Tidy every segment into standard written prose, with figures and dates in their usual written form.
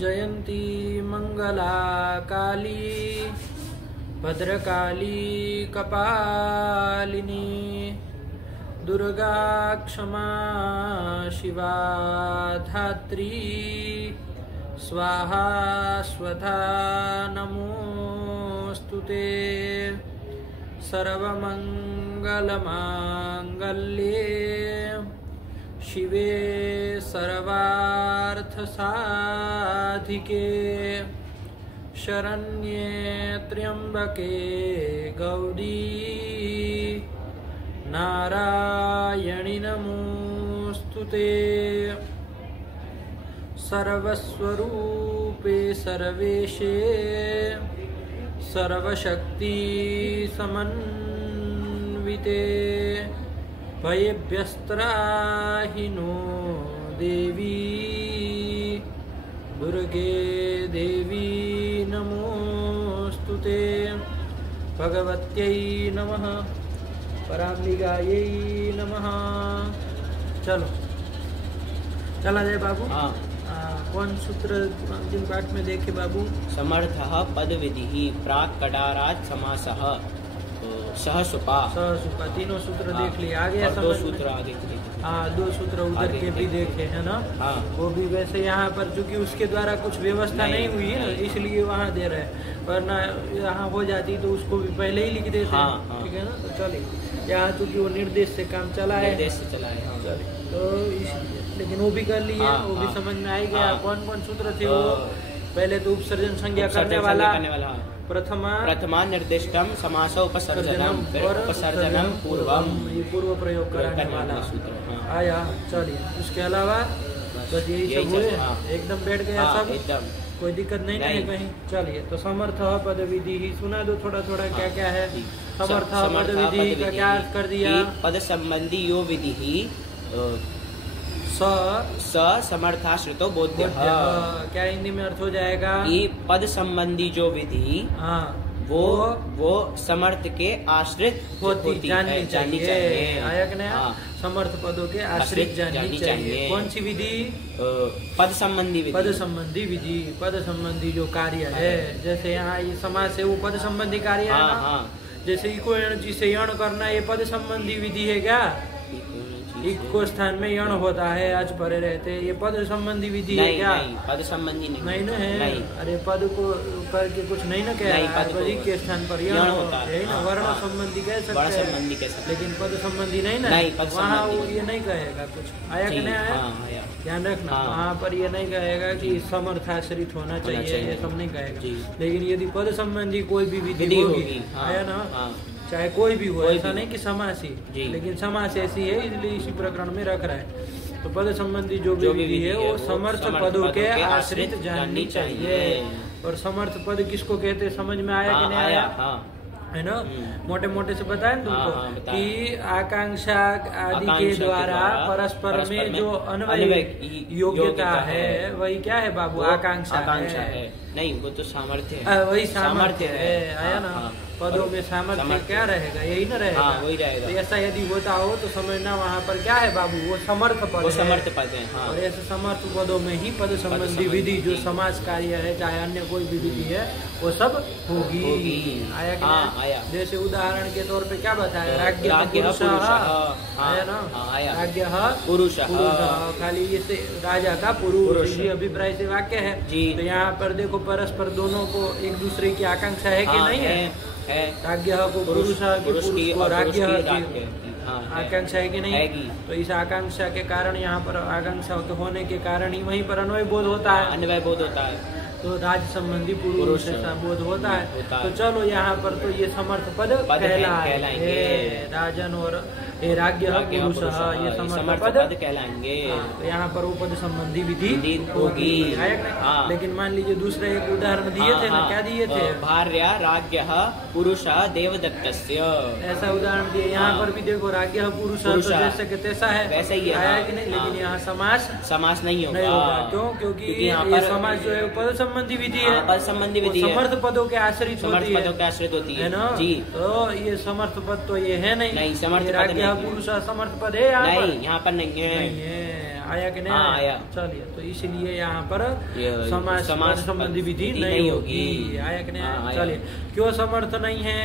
जयंती मंगला काली भद्रकाली कपालिनी दुर्गा क्षमा शिवा धात्री स्वाहा स्वधा नमोस्तुते सर्वमंगलमांगल्ये शिवे सर्वार्थसाधिके शरण्ये त्र्यंबके गौरी नारायणि नमोस्तुते सर्वस्वरूपे सर्वेशे सर्वशक्ति समन्विते भयेभ्यस्त्राहि नो देवी दुर्गे देवी नमोस्तुते भगवत्यै नमः पराम्बिकायै नमः। चलो चला जाए बाबू। हाँ। कौन सूत्र अंतिम पाठ में देखे बाबू? समर्थः पद विधि प्राक कडारात समासः सहसुपा तीनों सूत्र देख लिए। आगे दो सूत्र आगे। हाँ, दो सूत्र उधर के भी देखे है ना। हाँ। वो भी वैसे यहाँ पर चूंकि उसके द्वारा कुछ व्यवस्था नहीं हुई है ना, इसलिए वहाँ दे रहे हैं, वरना यहाँ हो जाती तो उसको भी पहले ही लिख देते हैं। हाँ। ठीक है ना। तो चलिए, यहाँ चूंकि वो निर्देश से काम चला है, निर्देश से चला है। चलिए तो लेकिन वो भी कर लिए। वो भी समझ में आ गया। कौन कौन सूत्र थे वो? पहले तो उपसर्जन संज्ञा करने वाला प्रथमा निर्दिष्टम समासो उपसर्जनम उपसर्जनम पूर्वम, ये पूर्व प्रयोग कराने वाला सूत्र आया। चलिए, उसके अलावा बस यही सब हुए। एकदम बैठ गया सब, एकदम कोई दिक्कत नहीं है कहीं। चलिए, तो समर्थ पद विधि ही सुना दो थोड़ा थोड़ा क्या क्या है। समर्थ पद विधि का क्या अर्थ कर दिया? पद संबंधी यो विधि स समर्थाश्रितो बोध्य। क्या हिंदी में अर्थ हो जाएगा? ये पद संबंधी जो विधि वो समर्थ के आश्रित होती जानी चाहिए। आया कि नहीं? समर्थ पदों के आश्रित जानी चाहिए। कौन सी विधि? पद संबंधी विधि। पद संबंधी विधि, पद संबंधी जो कार्य है, जैसे यहाँ ये समाज से वो पद संबंधी कार्य है ना। जैसे इको यण जिसे यण करना, ये पद संबंधी विधि है क्या? इको स्थान में यण होता है, आज परे रहते, ये पद संबंधी विधि है क्या? पद संबंधी नहीं ना है। अरे पद को करके कुछ नहीं ना कह रहा है, के स्थान पर यण होता है ना। वर्ण संबंधी कह सकते हैं, लेकिन पद संबंधी नहीं ना। वहाँ वो ये नहीं कहेगा कुछ। आया कि नहीं आया? ध्यान रखना, वहाँ पर ये नहीं कहेगा कि समर्थाश्रित होना चाहिए, ये सब नहीं कहेगा। लेकिन यदि पद संबंधी कोई भी विधि होगी, आया ना, चाहे कोई भी हो, ऐसा नहीं कि समास ही, लेकिन समास ऐसी है इसलिए इसी प्रकरण में रख रहा है। तो पद संबंधी जो भी विधि है वो समर्थ पदों के आश्रित जाननी चाहिए। और समर्थ पद किसको कहते हैं, समझ में आया कि नहीं आया? है ना। मोटे मोटे से बताएं तुमको कि आकांक्षा आदि के द्वारा परस्पर में जो अन्वय योग्यता है वही क्या है बाबू? आकांक्षा है। नहीं, वो तो सामर्थ्य है। वही सामर्थ्य है। आया ना। पदों में सामर्थ्य क्या रहेगा? यही ना रहेगा। वही रहेगा। तो ऐसा यदि होता हो तो समझना वहाँ पर क्या है बाबू? वो समर्थ पद है। समर्थ पद है। और ऐसे समर्थ पदों में ही पद संबंधी विधि जो समाज कार्य है, चाहे अन्य कोई भी विधि है, वो सब होगी। आया कि नहीं? आया। जैसे उदाहरण के तौर पे क्या बताया? राज्ञ पुरुष। आया ना। राज्ञ पुरुष, खाली ये राजा का पुरुष, ये अभिप्राय से वाक्य है। तो यहाँ पर देखो परस्पर दोनों को एक दूसरे की आकांक्षा है कि नहीं है? राज्ञ को पुरुष की राज्ञ आकांक्षा है कि नहीं? तो इस आकांक्षा के कारण यहाँ पर आकांक्षा के होने के कारण ही वहीं पर अन्वय बोध होता है। अन्वय बोध होता है तो राज संबंधी पुरुष ऐसा बोध होता है। तो चलो यहाँ पर तो ये समर्थ पद कहलाएंगे। राजन और राज्ञ पुरुष ये समर्थ पद कहलाएंगे। तो यहाँ पर वो पद संबंधी विधि होगी। लेकिन मान लीजिए दूसरा एक उदाहरण दिए थे ना, क्या दिए थे? भार्या राज्ञ पुरुष देवदत्तस्य, ऐसा उदाहरण दिए। यहाँ पर भी देखो राज्ञ पुरुष जैसे कि तैसा है, वैसा ही है कि नहीं? लेकिन यहाँ समास नहीं होगा। क्यों? क्योंकि ये समास जो है पद संबंधी विधि है। पद संबंधी विधि समर्थ पदों के आश्रित होती है ना। तो ये समर्थ पद तो ये है नहीं। समर्थ राज्ञ पुरुष समर्थ पद है यहाँ पर नहीं है। आया कि नहीं? आया। चलिए, तो इसलिए यहाँ पर समास संबंधी विधि नहीं होगी। आया कि नहीं? चलिए, क्यों समर्थ नहीं है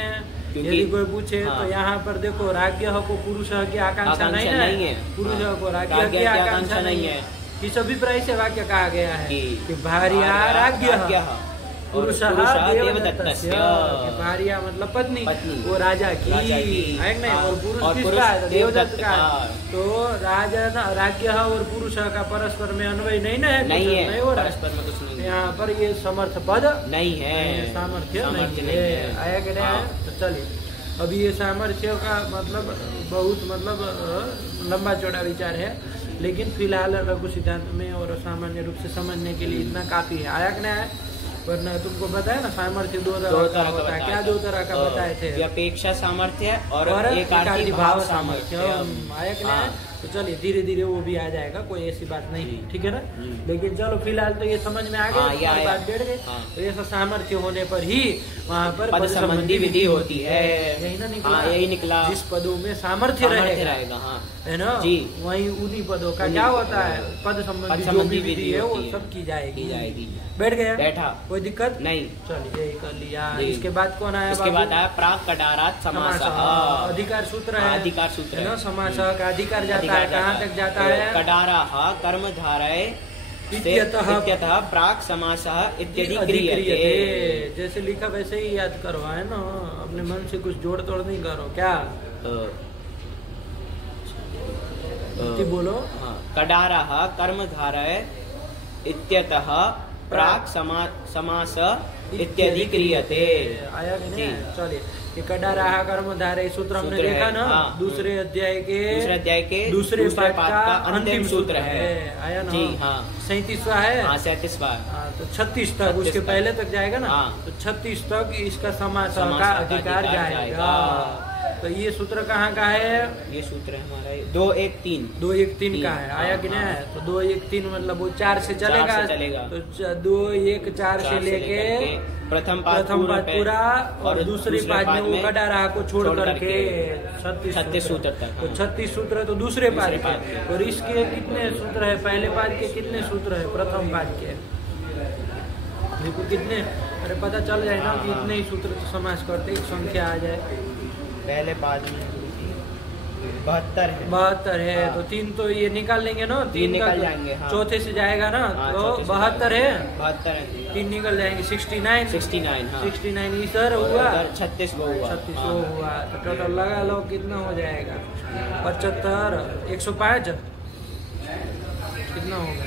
यदि कोई पूछे तो यहाँ पर देखो, राज्ञ को पुरुष की आकांक्षा नहीं है, पुरुष को राज्ञ की आकांक्षा नहीं है। किस अभिप्राय से वाक्य कहा गया है कि भार्या राज्ञ पुरुष देवदत्तस्य, भार्या मतलब पत्नी, वो राजा की है नहीं, और पुरुष किसका है? देवदत्त का। तो राजा राज्ञ और पुरुष का परस्पर में अन्वय नहीं हो रहा, यहाँ पर ये समर्थ पद नहीं है, सामर्थ्य नहीं है। आया कि नहीं? तो चलिए, अभी ये सामर्थ्य का मतलब बहुत लंबा चौड़ा विचार है, लेकिन फिलहाल लघु सिद्धांत में और सामान्य रूप से समझने के लिए इतना काफी है। आया कि नहीं है? वरना तुमको बताया ना, सामर्थ्य दो तरह का होता है। क्या 2 तरह का बताए थे? अपेक्षा सामर्थ्य और एकार्थी भाव सामर्थ्य। आया कि नहीं? तो चलिए, धीरे धीरे वो भी आ जाएगा, कोई ऐसी बात नहीं, ठीक है ना? लेकिन चलो, फिलहाल तो ये समझ में आ गया, बात बैठ गई। तो ऐसा सामर्थ्य होने पर ही वहाँ पर पद संबंधी विधि होती है। यही ना निकला? यही निकला। जिस पदों में सामर्थ्य रहेगा है ना जी, वही उन्हीं पदों का क्या होता है? पद संबंधी विधि है, वो सब की जाएगी। बैठ गया? बैठा, कोई दिक्कत नहीं। चलिए, यही कर लिया। इसके बाद कौन आया? इसके बाद आया प्राक कडारात समासः। अधिकार सूत्र है, अधिकार सूत्र है ना। समासः का अधिकार जाता है कहाँ तक जाता है? कडाराः कर्मधारय इत्यतः प्राक समासः इत्यादि क्रियते। जैसे लिखा वैसे ही याद करो, है ना? अपने मन से कुछ जोड़ तोड़ नहीं करो। क्या बोलो? कडाराः कर्मधारय इत्यतः प्राक समास इत्यादि क्रियते। आया कि नहीं? चलिए, ये कडाराः कर्मधारय सूत्र हमने देखा ना, दूसरे अध्याय के दूसरे पाठ का अंतिम सूत्र है। आया ना जी? हाँ, 37वां है। 37वां। तो 36 तक, उसके पहले तक जाएगा ना, तो 36 तक इसका समास का अधिकार जाएगा। तो ये सूत्र कहाँ का है? ये सूत्र हमारा 2-1-3 का है। आया कि नहीं? तो 2-1-3 मतलब वो 4 से चलेगा। तो 2-1-4 से लेके प्रथम पाठ पूरा और दूसरी पाठ में वो कडाराः को छोड़ करके 36 सूत्र तक। तो 36 सूत्र तो दूसरे पाठ के, और इसके कितने सूत्र है? पहले पाठ के कितने सूत्र है? प्रथम पाठ के देखो कितने। अरे पता चल जाए ना कि इतने ही सूत्र तो समास करते, एक संख्या आ जाए। पहले पाठ में 72 है। तो 3 तो ये निकाल लेंगे ना, 3 निकल जाएंगे। हाँ। चौथे से जाएगा ना, तो 72 है। 3 निकल जाएंगे, 69। 69 इधर हुआ, 36 हुआ। तो टोटल लगा लो कितना हो जाएगा? 75, 105 कितना होगा?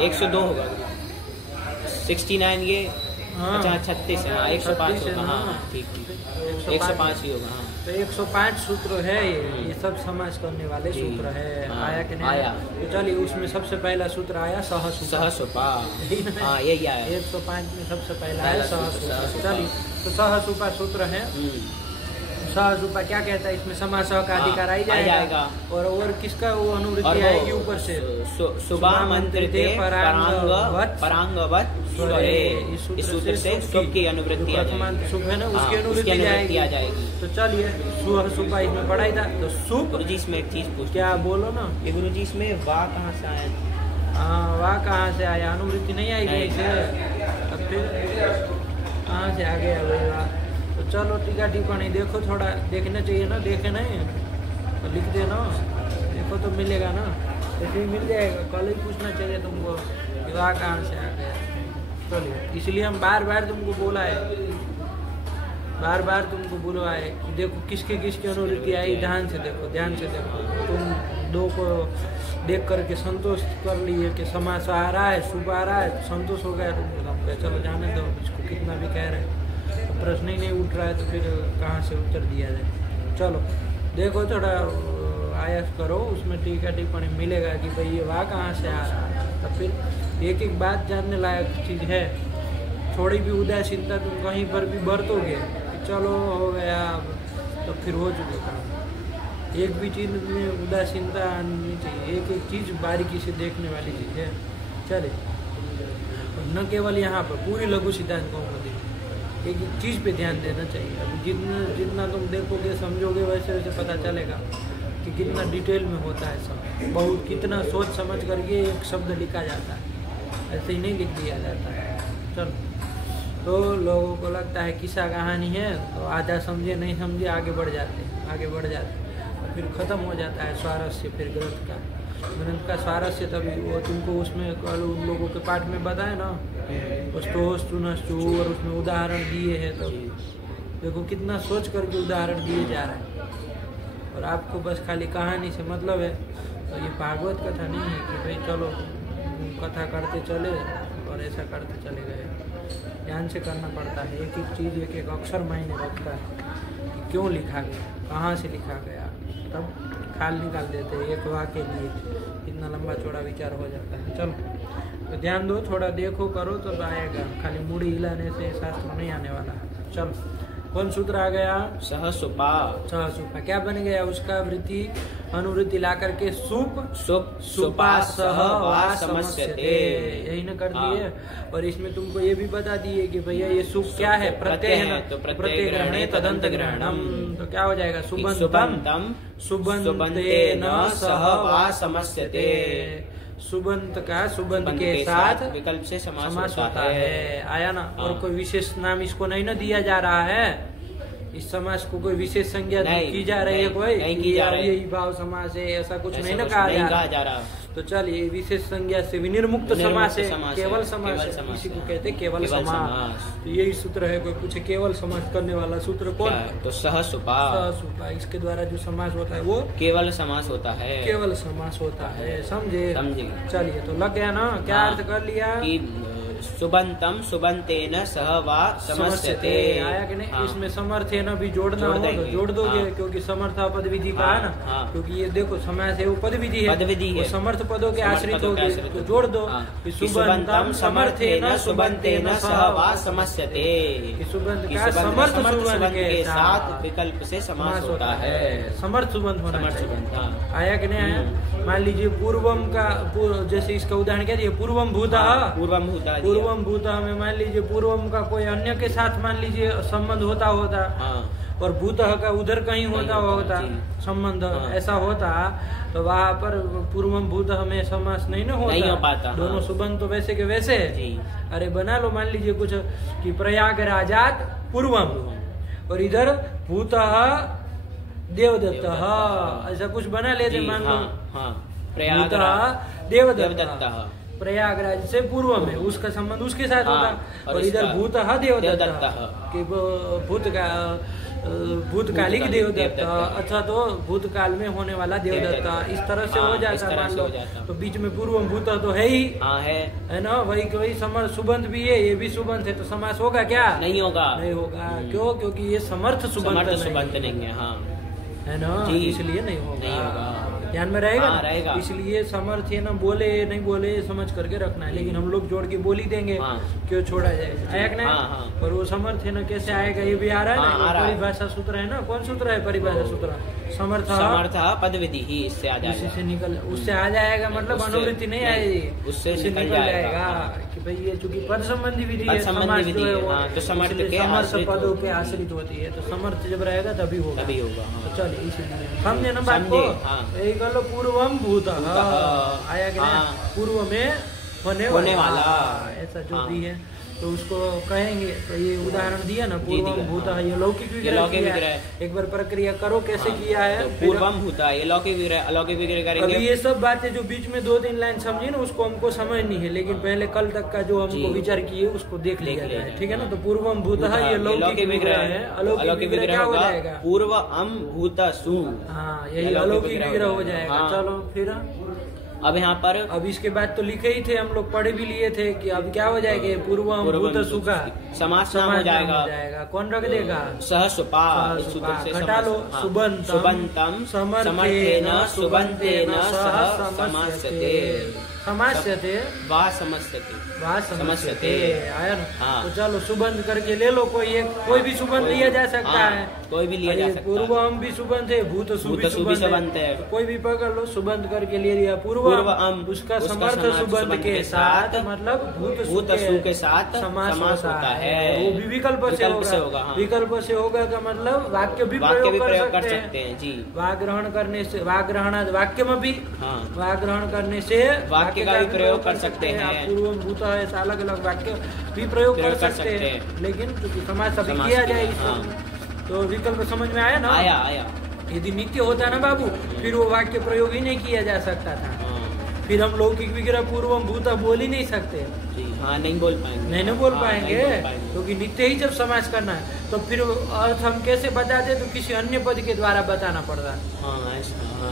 102 होगा। 69 ये, अच्छा 36 है। 105 होगा। हाँ ठीक, 105 ही होगा। हाँ, तो 105 सूत्र है ये सब समास करने वाले सूत्र है। आया कि नहीं? आया। तो चलिए, उसमें सबसे पहला सूत्र आया सहसुपा। हाँ, यही आया। 105 में सबसे पहला है सहसुपा। चलिए, तो सहसुपा सूत्र है। सहसुपा क्या कहता है? इसमें समासः का अधिकार आ जाएगा। और किसका वो अनुवृत्ति आएगी ऊपर से? शुभामंत्रिते परांगवत इस सूत्र से शुभ की अनुवृत्ति आ जाएगी। शुभ है ना, उसकी अनुवृत्ति आ जाएगी। तो चलिए, सहसुपा इसमें पढ़ाई था। तो शुभ, गुरुजी इसमें एक चीज पूछ, क्या बोलो ना ये गुरुजी, इसमें वाह कहाँ से आया? हाँ, वाह कहाँ से आया? अनुवृत्ति नहीं आएगी इसे, तब फिर कहाँ से आ गया भाई वाह? तो चलो, टीका टिप्पणी देखो, थोड़ा देखना चाहिए ना, देखे नहीं तो लिख देना, देखो तो मिलेगा ना, तो फिर मिल जाएगा। कल ही पूछना चाहिए तुमको विवाह कहाँ से आ गया। चलिए, इसलिए हम बार बार तुमको बोला है, बार बार तुमको बुलवाए कि देखो किसके किसकी अनुवृत्ति आई, ध्यान से देखो। तुम 2 को देख करके संतोष कर लिए कि समास आ रहा है, शुभ आ रहा है, संतोष हो गया तुमको। चलो जाने दो, इसको कितना भी कह रहे हैं, तो प्रश्न ही नहीं उठ रहा है, तो फिर कहाँ से उत्तर दिया जाए। चलो देखो, थोड़ा आयास करो, उसमें टीका टिप्पणी मिलेगा कि भाई ये वाह कहाँ से आ रहा है। तो फिर एक बात जानने लायक चीज़ है, थोड़ी भी उदासीनता तुम कहीं पर भी बरतोगे कि चलो हो गया, तो फिर हो चुके काम। एक भी चीज़ में उदासीनता आनी चाहिए, एक चीज़ बारीकी से देखने वाली चीज़ है। चले, न केवल यहाँ पर पूरी लघु सिद्धांत को देखिए, एक एक चीज़ पे ध्यान देना चाहिए। अभी जितना तुम देखोगे समझोगे वैसे वैसे पता चलेगा कि कितना डिटेल में होता है सब, बहुत कितना सोच समझ करके एक शब्द लिखा जाता है, ऐसे ही नहीं लिख दिया जाता है। चलो, तो लोगों को लगता है किस्सा कहानी है तो आधा समझे नहीं समझे आगे बढ़ जाते और फिर ख़त्म हो जाता है स्वारस्य। फिर ग्रंथ का स्वारस्य तभी वो तुमको उसमें कल उन लोगों के पाठ में बताए ना, वस्तुस्तु नस्तु, और उसमें उदाहरण दिए हैं। तो देखो कितना सोच करके उदाहरण दिए जा रहे हैं, और आपको बस खाली कहानी से मतलब है। तो ये भागवत कथा नहीं है कि भाई चलो कथा करते चले और ऐसा करते चले गए। ध्यान से करना पड़ता है, एक एक चीज़ एक एक अक्षर मायने रखता है कि क्यों लिखा गया, कहाँ से लिखा गया, तब खाल निकाल देते हैं एक वाक्य के लिए, इतना लंबा चौड़ा विचार हो जाता है। चलो, तो ध्यान दो, थोड़ा देखो करो तो आएगा, खाली मुड़ी हिलाने से शास्त्र नहीं आने वाला है। चलो, कौन सूत्र आ गया? सहसुपा। सहसुपा क्या बन गया? उसका वृत्ति अनुवृत्ति ला करके सुप सुपा सह वा समस्यते, यही न कर दिए। और इसमें तुमको ये भी बता दिए कि भैया ये सुप क्या है? प्रत्यय है, तो प्रत्यय ग्रहणे तदंत ग्रहणम, तो क्या हो जाएगा? सुबंतम सुबंतेन सह वा समस्यते। सुबंत का सुबंत के साथ विकल्प से समास होता है। आया ना? और कोई विशेष नाम इसको नहीं ना दिया जा रहा है, इस समास को कोई विशेष संज्ञा की जा रही है, कोई नहीं की जा रही है, यही भाव समास है, ऐसा कुछ नहीं ना कहा जा रहा। तो चलिए, विशेष संज्ञा से विनिर्मुक्त समास है, केवल समास है, इसी को कहते हैं केवल समास। तो यही सूत्र है। कोई पूछे केवल समास करने वाला सूत्र कौन? तो सहसुपा। सहसुपा, इसके द्वारा जो समास होता है वो केवल समास होता है, केवल समास होता है। समझे? चलिए, तो लग गया ना? क्या अर्थ कर लिया? सुबंतम सुबंतेन सह वा समस्यते। आया कि नहीं? इसमें समर्थेन भी जोड़ना हो तो जोड़ दोगे, क्योंकि समर्थ पद विधि का है ना, क्योंकि ये देखो समास है वो पद विधि है, समर्थ पदों के आश्रित हो गए, तो जोड़ दो। सुबंतम समर्थेन सुबंतेन सह वा समस्यते। सुबंत का समर्थ सुबंत के साथ विकल्प से समास होता है, समर्थ सुबंत होना चाहिए। आया कि नहीं आया? मान लीजिए पूर्वम का, जैसे इसका उदाहरण क्या दिया? पूर्वम भूता में मान लीजिए पूर्वम का कोई अन्य के साथ मान लीजिए संबंध होता और भूतः का उधर कहीं होता संबंध, ऐसा होता तो वहाँ पर पूर्वम भूतः में समास नहीं ना होता, नहीं हो पाता। दोनों सुबंध तो वैसे के वैसे। अरे बना लो, मान लीजिए कुछ कि प्रयागराजात पूर्वम, और इधर भूतः देवदत्त, ऐसा कुछ बना लेते। मान लो प्रयागराज देवदत्त, प्रयागराज से पूर्व में उसका संबंध उसके साथ होगा, और इधर भूतः देवदत्त कि भूतकालिक देवदत्त, अच्छा तो भूतकाल में होने वाला देवदत्त, इस तरह से हो जाता। मान लो तो बीच में पूर्व भूत तो है ही, है ना? वही समर्थ सुबंध भी है, ये भी सुबंध है, तो समास होगा क्या? नहीं होगा। क्यों? क्योंकि ये समर्थ सुबंध नहीं है, है ना, इसलिए नहीं होगा। ध्यान में रहेगा? रहेगा। इसलिए समर्थ है ना, बोले नहीं बोले समझ करके रखना है, लेकिन हम लोग जोड़ के बोल ही देंगे, क्यों छोड़ा जाएगा? आया कि नहीं? पर वो समर्थ है ना कैसे आएगा, ये भी आ रहा है ना, परिभाषा सूत्र है ना। कौन सूत्र है? परिभाषा सूत्र। समर्थ पद विधि ही इससे आ जाएगा, उससे निकल, उससे आ जाएगा, मतलब अनुवृत्ति नहीं आएगी, उससे निकल जाएगा कि भाई ये चूंकि पद संबंधी विधि है, समास जो है वो तो समर्थ पदों के आश्रित होती है, तो समर्थ जब रहेगा तभी होगा। तो चलिए, इसीलिए समझे ना बात को? यही कर लो, पूर्वम भूत आया कि नहीं? पूर्व में होने वाला, ऐसा जो भी है तो उसको कहेंगे। तो ये उदाहरण दिया ना, पूर्वम भूत, ये लौकिक विग्रह। एक बार प्रक्रिया करो कैसे किया है। पूर्वम भूत, ये लौकिक विग्रह, अलौकिक विग्रह करेंगे। अभी ये सब बातें जो बीच में 2-3 लाइन समझी ना, उसको हमको समझनी है, लेकिन पहले कल तक का जो हमको विचार किए उसको देख लिया जाए, ठीक है ना? तो पूर्वम भूत ये लौकिक विग्रह है, अलौकिक विग्रह क्या हो जाएगा? पूर्वम भूत सु, हाँ, यही अलौकिक विग्रह हो जाएगा। चलो फिर अब यहाँ पर, अब इसके बाद तो लिखे ही थे, हम लोग पढ़े भी लिए थे कि अब क्या हो जाएगा? पूर्वम भूत सु का समास हो जाएगा। कौन रख देगा? सहसुपा। घटा लो, सुबंतम समर्थेन सुबंतेन सह समस्यते वा समस्यते। आया ना? तो चलो सुबंध करके ले लो, कोई भी सुबंध लिया जा सकता है। कोई भी लिया जा सकता है। पूर्वम भी सुबंत है, भूत सुबंत है, कोई भी पकड़ लो, सुबंत करके ले लिया पूर्वम, उसका समर्थ सुबंत के साथ मतलब भूत सु के साथ समास होता है। वो भी विकल्प से होगा। विकल्प से होगा का मतलब वाक्य भी प्रयोग कर सकते हैं जी। वाक ग्रहण करने से वाक्य में भी वाक ग्रहण करने से वाक्य का भी प्रयोग कर सकते हैं। पूर्वम भूत ऐसा अलग अलग वाक्य भी प्रयोग कर सकते हैं, लेकिन समास अभी किया जाए तो विकल्प समझ में आया ना? आया। यदि नित्य होता ना बाबू, फिर वो वाक्य प्रयोग ही नहीं किया जा सकता था। फिर हम लौकिक विग्रह पूर्वम भूत बोल ही नहीं सकते। नहीं बोल पाएंगे। नहीं बोल पाएंगे क्योंकि नित्य ही जब समास करना है तो फिर अर्थ हम कैसे बताते, तो किसी अन्य पद के द्वारा बताना पड़ता।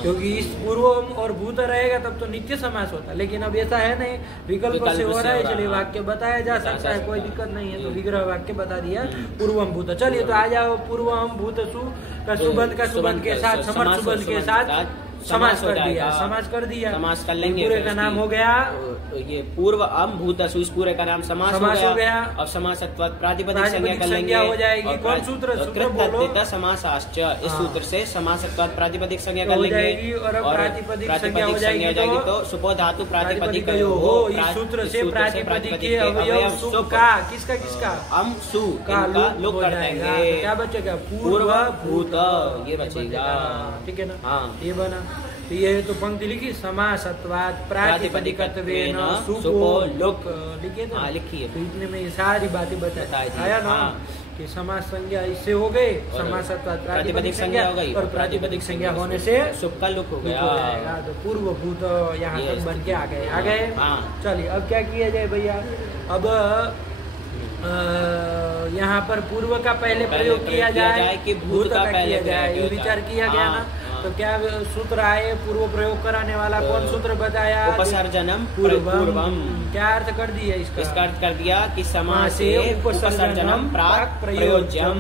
क्योंकि इस पूर्वम और भूत रहेगा तब तो नित्य समास होता, लेकिन अब ऐसा है नहीं, विकल्प से हो रहा है, इसलिए वाक्य बताया जा सकता है, कोई दिक्कत नहीं है। तो विग्रह वाक्य बता दिया पूर्वम भूत। चलिए तो आ जाओ, पूर्वम भूत सु का सुबंध के साथ समर्थ सुबंध के साथ समास कर दिया। समास कर लेंगे। पूरे का नाम हो गया ये पूर्व अम भूत सु, इस पूरे का नाम समास हो गया। अब समासत्वात् प्रातिपदिक संज्ञा कर लेंगे हो जाएगी। कौन सूत्र? समासाश्च, इस सूत्र से समासत्वात् प्रातिपदिक संज्ञा कर लेंगे और प्रातिपदिक संज्ञा हो जाएगी तो सुपो धातु प्रातिपदिक हो। इस सूत्र से प्रातिपदिक के अवयव सु का किसका अम सु का लोप कर देंगे। क्या बचेगा? पूर्व भूत, ये बचेगा। ठीक है ना? ये बना। तो ये तो पंक्ति लिखी, समासत्वात् प्रातिपदिकत्वेन सुपो लोक लिखे थे। लिखिए। तो इतने में ये सारी बातें बताया ना कि समास संज्ञा इससे हो गई, समासत्वात् प्रातिपदिक संज्ञा हो गई और प्रातिपदिक संज्ञा होने से सुप का लुक हो गया। तो पूर्व भूत यहाँ तक बन के आ गए। चलिए अब क्या किया जाए भैया? अब यहाँ पर पूर्व का पहले प्रयोग किया जाए कि भूत का किया जाए, ये विचार किया गया ना। तो क्या सूत्र आए पूर्व प्रयोग कराने वाला? कौन सूत्र बताया? उपसर्जनम पूर्वम। क्या अर्थ कर दिया इसका अर्थ कर दिया कि समासे उपसर्जनम प्राक प्रयोज्यम,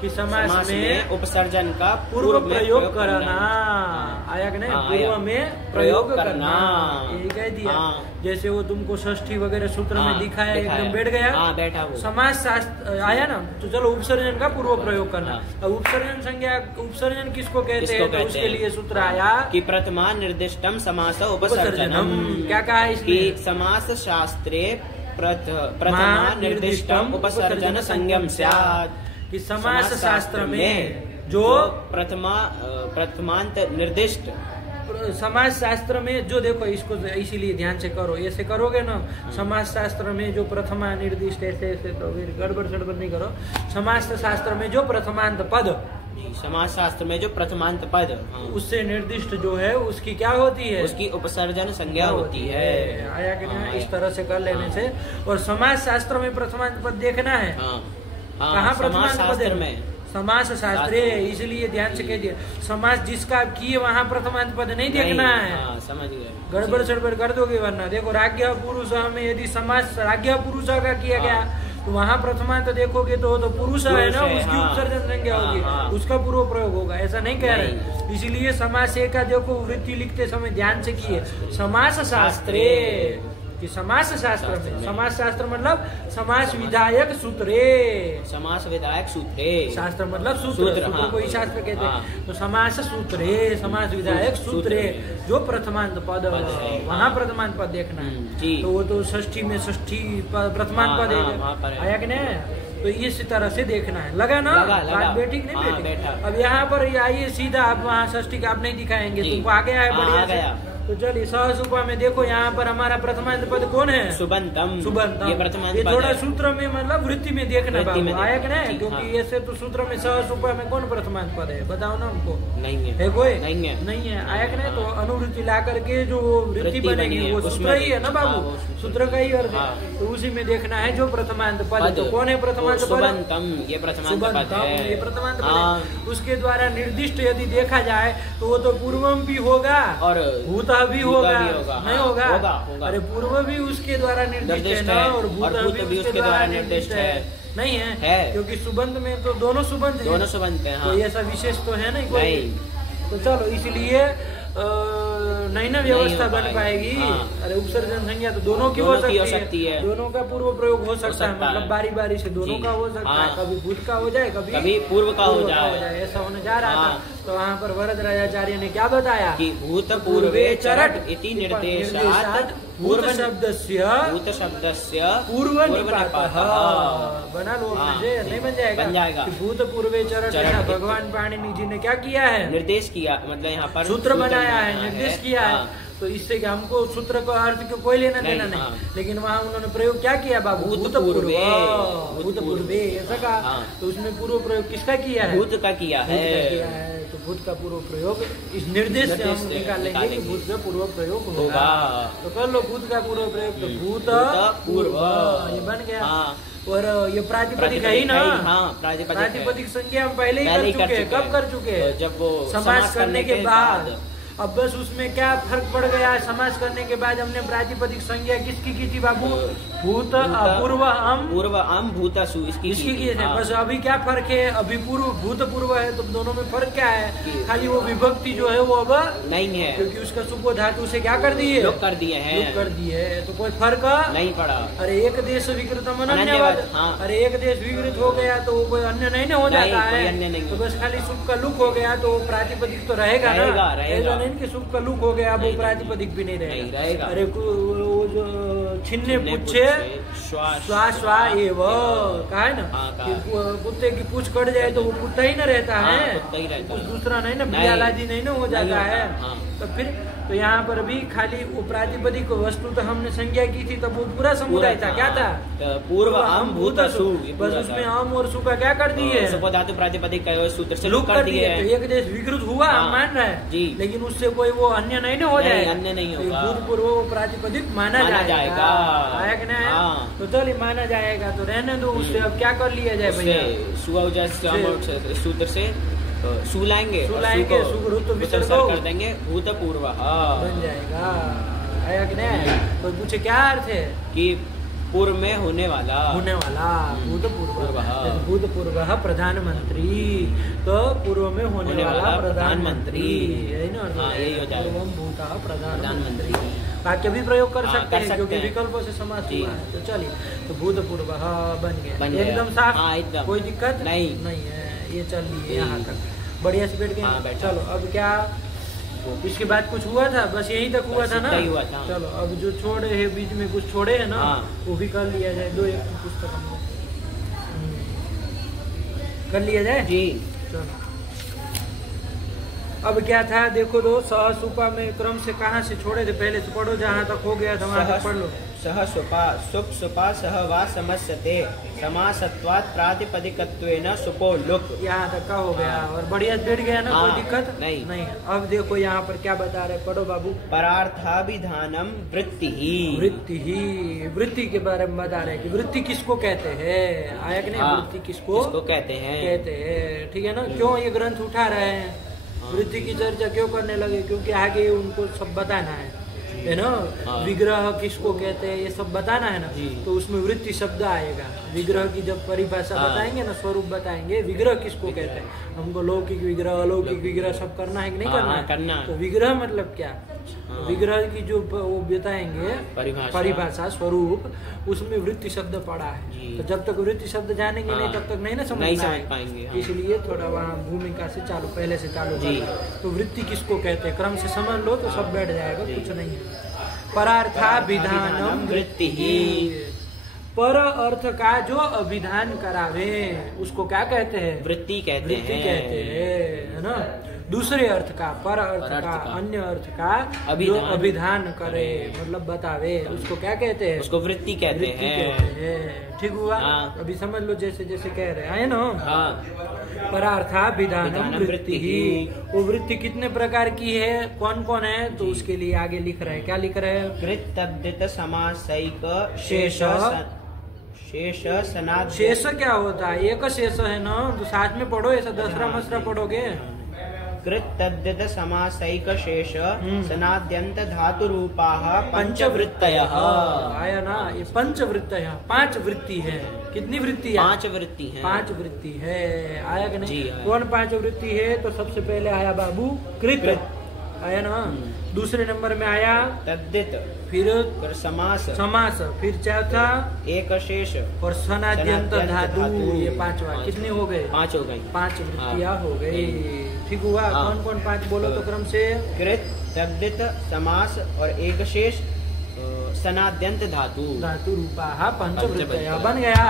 कि समास में उपसर्जन का पूर्व प्रयोग करना। आया कि नहीं? पूर्व में प्रयोग करना, यही कह दिया। जैसे वो तुमको षष्ठी वगैरह सूत्र में दिखाया, एकदम बैठ गया, बैठा। समास शास्त्र आया ना, तो चलो उपसर्जन का पूर्व प्रयोग करना। अब उपसर्जन संज्ञा, उपसर्जन किसको कहते हैं? तो उसके लिए सूत्र आया कि प्रथमा निर्दिष्टम समास उपसर्जनम। क्या कहा इसमें? समास शास्त्रे प्रथमा निर्दिष्टम उपसर्जन संज्ञम स्यात्, कि समास शास्त्र में जो प्रथमांत निर्दिष्ट समाज शास्त्र में जो, देखो इसको इसीलिए ध्यान से करो, ऐसे करोगे ना समाज शास्त्र में जो प्रथमा निर्दिष्ट ऐसे तो फिर गड़बड़ सड़बड़ नहीं करो। समाज शास्त्र में जो प्रथमांत पद, समाज शास्त्र में जो प्रथमांत पद उससे निर्दिष्ट जो है उसकी क्या होती है? उसकी उपसर्जन संज्ञा होती है। आया कि नहीं? इस तरह से कर लेने से। और समाज शास्त्र में प्रथमांत पद देखना है। कहाँ प्रथमांत पद में? समास शास्त्रे, इसलिए ध्यान से कह दिया। समास जिसका किए वहाँ प्रथमांत पद नहीं देखना है। समझ गए? गड़बड़ सड़बड़ कर दोगे वरना। देखो राज्ञ पुरुष में यदि समास राज्ञ पुरुष का किया गया तो वहाँ प्रथमांत देखोगे तो पुरुष है ना, उसकी उपसर्जन संज्ञा होगी, उसका पूर्व प्रयोग होगा। ऐसा नहीं कह रहे। इसीलिए समास का देखो वृत्ति लिखते समय ध्यान से किए, समास शास्त्रे, कि समास शास्त्र में, समास शास्त्र मतलब समास विधायक सूत्रे, समास विधायक सूत्रे, शास्त्र मतलब सूत्र को ही शास्त्र कहते हैं। तो समास सूत्रे, समास विधायक सूत्रे, जो प्रथमांत पद वहाँ प्रथमांत पद देखना है। तो वो तो षष्ठी में षष्ठी प्रथमांत पद आया कि नहीं? तो इस तरह से देखना है। लगा ना? बात बैठी नहीं बैठी? अब यहाँ पर आइए सीधा, आप वहाँ षष्ठी का आप नहीं दिखाएंगे, तुमको आ गया है बढ़िया से। तो चलिए सहसुपा में देखो, यहाँ पर हमारा प्रथमांत पद कौन है? सुबंतम। ये थोड़ा सूत्र में मतलब वृत्ति में देखना बाबू, आया कि नहीं? क्योंकि ऐसे तो सूत्र में सहसुपा में कौन प्रथमांत पद है? बताओ ना हमको। नहीं है कोई? नहीं है। आया कि नहीं? तो अनुवृत्ति ला करके जो वृत्ति बनेगी वो सूत्र ही है ना बाबू, सूत्र का ही अर्थ है। तो उसी में देखना है जो प्रथमांत पद। तो कौन है प्रथमांत पद? ये प्रथमांत पद। उसके द्वारा निर्दिष्ट यदि देखा जाए तो वो तो पूर्वम भी होगा और भूत भी होगा। नहीं होगा? अरे पूर्व भी उसके द्वारा निर्दिष्ट है ना, और भूत भी उसके द्वारा निर्दिष्ट है। नहीं है, क्योंकि सुबंध में तो दोनों सुबंध हैं। तो ऐसा विशेष तो है नहीं कोई। तो चलो इसलिए नहीं ना व्यवस्था बन पाएगी। अरे उपसर्जन संज्ञा तो दोनों की हो सकती है, दोनों का पूर्व प्रयोग हो सकता है, मतलब बारी बारी से दोनों का हो सकता है, कभी भूत का हो जाए, कभी पूर्व का हो जाए, ऐसा होने जा रहा था। तो वहाँ पर वरदराजाचार्य ने क्या बताया कि भूत पूर्वे चरट इति निर्देशात् भूत शब्दस्य पूर्व निपातः। बना लो नहीं बन जाएगा कि भूत पूर्वे चरट। भगवान पाणिनि जी ने क्या किया है, निर्देश किया, मतलब यहाँ पर सूत्र बनाया है, निर्देश किया है। तो इससे कि हमको सूत्र को अर्थ को कोई लेना देना नहीं, लेकिन वहाँ उन्होंने प्रयोग क्या किया बाबू, भूत पूर्वे ऐसा कहा। तो उसमें पूर्व प्रयोग किसका किया है, भूत का किया है। तो भूत का पूर्व प्रयोग इस निर्देश से हम निकाल लेंगे कि भूत का पूर्व प्रयोग होगा। तो कर लो भूत का पूर्व प्रयोग, तो भूत पूर्व ये बन गया। और ये प्रातिपदिक है ही ना, प्रातिपदिक संज्ञा हम पहले ही कर चुके हैं। कब कर चुके हैं, जब वो समास करने के बाद। अब बस उसमें क्या फर्क पड़ गया, समास करने के बाद हमने प्रातिपदिक संज्ञा किसकी की थी बाबू, भूत पूर्व अम भूतसु इसकी की थी। बस अभी क्या फर्क है, अभी पूर्व भूत पूर्व है, तो दोनों में फर्क क्या है, खाली वो विभक्ति जो है वो अब नहीं है, क्योंकि उसका सुपो धातु से क्या कर दिए, लोग कर दिए हैं, तो कोई फर्क नहीं पड़ा। अरे एक देश विकृतम अन्यवद, अरे एक देश विकृत हो गया तो वो कोई अन्य नहीं हो जाता है। तो बस खाली सुप का लुक हो गया तो प्रातिपदिक तो रहेगा ना, कि सुख का लुक हो गया, वो प्रातिपदिक भी नहीं रहेगा। अरे वो जो छिन्ने पूछे श्वा एव कहा है ना, कुत्ते की पूछ कट जाए तो वो कुत्ता ही न रहता है, कुछ दूसरा नहीं ना, बियालादी नहीं ना हो जाता है। तो फिर तो यहाँ पर भी खाली वो प्रातिपदिक वस्तु तो हमने संज्ञा की थी, तब वो पूरा समुदाय था, क्या था, पूर्व अम भूतसु। बस उसमें अम और सु का क्या कर दिए, धातु प्रातिपदिक सूत्र से लुक कर दिए। तो एक देश विकृत हुआ हम मान रहे हैं, लेकिन उससे कोई वो अन्य नहीं हो जाए, अन्य नहीं होगा, भूतपूर्व प्रातिपदिक माना जाएगा। आया कि नहीं, तो चलिए माना जाएगा, तो रहने दो। उससे अब क्या कर लिया जाए भैया, सूत्र से सु लाएंगे, कर देंगे भूतपूर्व बन जाएगा। आया कि नहीं, कोई पूछे क्या अर्थ है, कि पूर्व में होने वाला भूतपूर्व प्रधानमंत्री, तो पूर्व में होने वाला प्रधानमंत्री, यही ना, यही हो जाएगा, भूत प्रधानमंत्री। वाक्य भी प्रयोग कर सकते हैं क्योंकि विकल्पों से समास हुआ है। तो चलिए, तो भूतपूर्व बन गया, एकदम साफ, कोई दिक्कत नहीं है। ये चल लिए यहाँ तक बढ़िया से बैठ गए। चलो अब क्या, इसके बाद कुछ हुआ था, बस यहीं तक हुआ था ना। चलो अब जो छोड़े है बीच में कुछ छोड़े है ना, वो भी कर लिया जाए। दो एक पुस्तक हम कर लिया जाए जी। चलो अब क्या था देखो, दो सहसुपा में क्रम से कहाँ से छोड़े थे, पहले से पढ़ो, जहाँ तक हो गया था वहाँ तक पढ़ लो। सहसुपा सुप सुपा सह वा समस्यते समासत्वात् प्रातिपदिकत्वेन सुपो लुक, यहाँ तक का हो गया और बढ़िया बैठ गया ना, कोई दिक्कत नहीं। अब देखो यहाँ पर क्या बता रहे, पढ़ो बाबू। परार्थाभिधानम वृत्ति के बारे में बता रहे कि वृत्ति किसको कहते हैं। आया कि नहीं, वृत्ति किसको कहते हैं, ठीक है ना। क्यों ये ग्रंथ उठा रहे हैं, वृत्ति की चर्चा क्यों करने लगे, क्योंकि आगे उनको सब बताना है ना। विग्रह किसको कहते हैं ये सब बताना है ना, तो उसमें वृत्ति शब्द आएगा। विग्रह की जब परिभाषा बताएंगे ना, स्वरूप बताएंगे, विग्रह किसको कहते हैं। हमको लौकिक विग्रह अलौकिक विग्रह सब करना है कि नहीं करना है। तो विग्रह मतलब क्या, विग्रह की जो वो बताएंगे परिभाषा स्वरूप, उसमें वृत्ति शब्द पड़ा है। तो जब तक वृत्ति शब्द जानेंगे नहीं तब तक नहीं ना समझ पाएंगे। इसलिए थोड़ा वहाँ भूमिका से चालू, पहले से चालू तो वृत्ति किसको कहते हैं क्रम से समझ लो तो सब बैठ जाएगा, कुछ नहीं है। परार्थाभिधानम वृत्ति, पर अर्थ का जो अभिधान करावे उसको क्या कहते हैं, वृत्ति कहते हैं, है ना। दूसरे अर्थ का, पर अर्थ का, अन्य अर्थ का जो अभिधान करे मतलब बतावे, उसको क्या कहते हैं, उसको वृत्ति कहते हैं। ठीक हुआ। अभी समझ लो जैसे जैसे कह रहे हैं ना। परार्थाभिधानम वृत्ति ही, वो वृत्ति कितने प्रकार की है, कौन कौन है, तो उसके लिए आगे लिख रहे हैं। क्या लिख रहे हैं, कृत समासैक शेष सनाद। शेष क्या होता है, एक शेष है ना, तो साथ में पढ़ो, ऐसा दसरा मसरा पढ़ोगे। कृत समासैक शेष सनाद्यंत धातु रूपा पंचवृत्तयः। आया ना, ये पंचवृत्तयः, 5 वृत्ति है। कितनी वृत्ति है, 5 वृत्ति है। 5 वृत्ति है। आया कि नहीं, कौन 5 वृत्ति है, तो सबसे पहले आया बाबू कृत। आया ना। दूसरे नंबर में आया तद्धित, फिर समास, समास, फिर चौथा एक शेष और सनाद्यंत धातु। ये पांचवा। कितने हो गए? 5 हो गई। 5 वृत्तियां हो गई। ठीक हुआ। कौन कौन 5 बोलो तो क्रम से? कृत, तद्धित, समास और एक शेष सनाद्यंत धातु। धातु रूपा पंचवृत्तियां बन गया।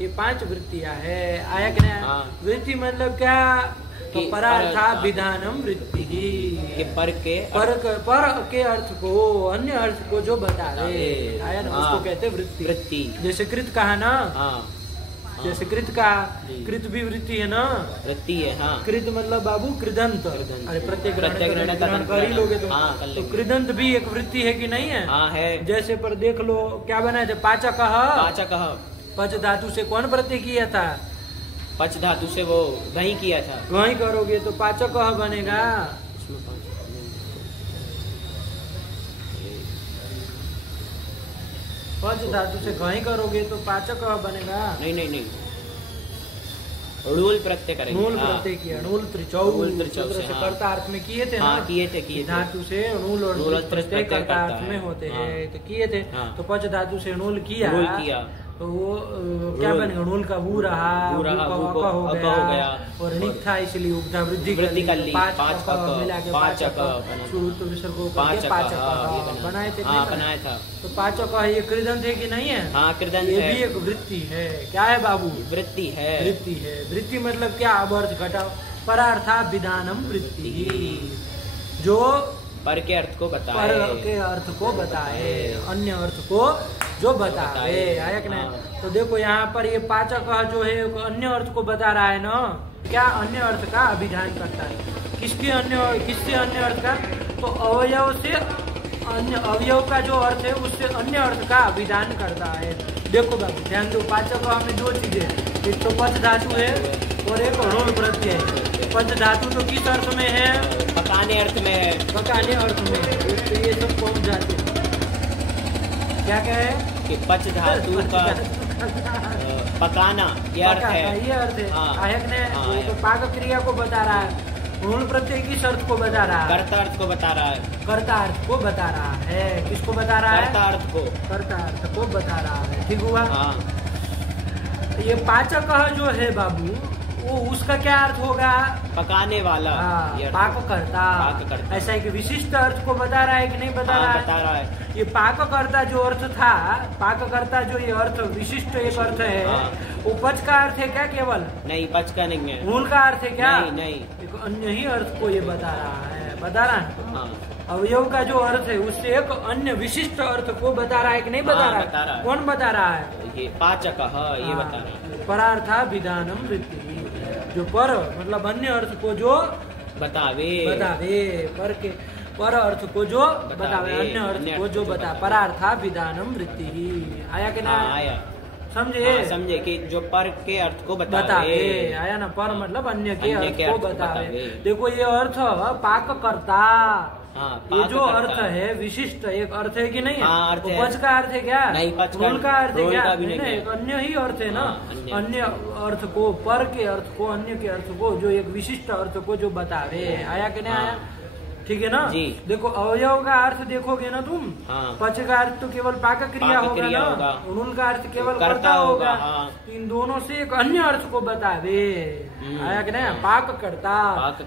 ये 5 वृत्तियां है। आया कि नहीं? वृत्ति मतलब क्या? तो परार्था विधानम वृत्ति ही। पर के अर्थ को, अन्य अर्थ को जो बतावे, आया ना, उसको कहते वृत्ति। वृत्ति जैसे कृत कहा ना, जैसे कृत का, कृत भी वृत्ति है ना, वृत्ति है। हाँ। कृत मतलब बाबू कृदंत। अरे प्रत्येक ग्रहण कर ही लोगे तुम। तो कृदंत भी एक वृत्ति है कि नहीं है? हाँ है। जैसे पर देख लो क्या बनाए थे? पाचकः। पच धातु से कौन प्रत्यय किया था? पच धातु से वो वही किया था। वही करोगे तो पाचकः बनेगा। पच धातु से घई करोगे तो पाचकः बनेगा। नहीं, णूल प्रत्यय करेंगे। णूल प्रत्यय किया। णूल त्रिचौ से कर्ता अर्थ में किए थे ना। किए थे। धातु से णूल और प्रत्यय कर्ता अर्थ में होते हैं, तो किए थे। तो पच धातु से णूल किया तो वो क्या बनेगा? णूल का वो रहा, हो गया और ऋणिक था, इसलिए उपधा वृद्धि कर ली। 5 मिला के पाचक बनाए थे। बनाया था। तो पाचक ये कृदंत है कि नहीं है? हाँ, कृदंत ये भी एक वृत्ति है। क्या है बाबू? वृत्ति है। वृत्ति है। वृत्ति मतलब क्या? अब अर्थ घटाओ। परार्था विधानम वृत्ति, जो पर के अर्थ को बताए, पर के अर्थ को बताए, अन्य अर्थ को जो बताए। आया कि नहीं? तो देखो यहाँ पर ये पाचक जो है अन्य अर्थ को बता रहा है ना। क्या अन्य अर्थ का अभिधान करता है? किससे अन्य अर्थ का? तो अवयव से अन्य, अवयव का जो अर्थ है उससे अन्य अर्थ का अभिधान करता है। देखो बाबू ध्यान दो, पाचक में 2 चीजें, एक तो पच धातु है और एक णूल प्रत्यय है। पच धातु तो किस अर्थ में है? पकाने अर्थ में है। पकाने अर्थ में है। तो ये सब पहुंच जाते हैं। क्या कहे कि पच धातु का पकाना ये अर्थ है। ये अर्थ है। आयक ने तो पाक क्रिया को बता रहा है। णूल प्रत्यय किस अर्थ को बता रहा है? कर्ता अर्थ को बता रहा है। कर्ता अर्थ को बता रहा है। किसको बता रहा है? कर्ता अर्थ को। कर्ता अर्थ को बता रहा है। ठीक हुआ। ये पाचक जो है बाबू, वो उसका क्या अर्थ होगा? पकाने वाला। पाक करता। ऐसा एक विशिष्ट अर्थ को बता रहा है कि नहीं बता रहा है? बता रहा है। ये पाक करता जो अर्थ था, पाक करता जो ये अर्थ विशिष्ट एक अर्थ है, वो पच का अर्थ है क्या? केवल नहीं, पच का नहीं है। मूल का अर्थ है क्या? नहीं, एक अन्य ही अर्थ को ये बता रहा है। बता रहा है। अवयव का जो अर्थ है उससे एक अन्य विशिष्ट अर्थ को बता रहा है कि नहीं बता रहा है? कौन बता रहा है? ये पाचक ये बता रहा है। परार्था विधानम वृत्ति, जो पर मतलब अन्य अर्थ को जो बतावे, पर अर्थ को जो बतावे, अन्य अर्थ को जो बता। परार्था विधानम वृत्ति ही। आया कि ना? आया। समझे कि जो पर के अर्थ को बतावे। आया ना? पर मतलब अन्य के अर्थ को बतावे। देखो ये अर्थ पाक करता, ये जो अर्थ है विशिष्ट एक अर्थ है कि नहीं है? तो पच का अर्थ है क्या? नहीं, णूल का अर्थ है क्या? नहीं, एक अन्य ही अर्थ है ना। अन्य अर्थ को, पर के अर्थ को, अन्य के अर्थ को, जो एक विशिष्ट अर्थ को जो बतावे। आया कि नहीं आया? ठीक है ना? देखो अवयव का अर्थ देखोगे ना तुम, पच का अर्थ तो केवल पाक क्रिया होगा ना, णूल का अर्थ केवल कर्ता होगा। इन दोनों से एक अन्य अर्थ को बतावे। आया कि नहीं? पाक करता,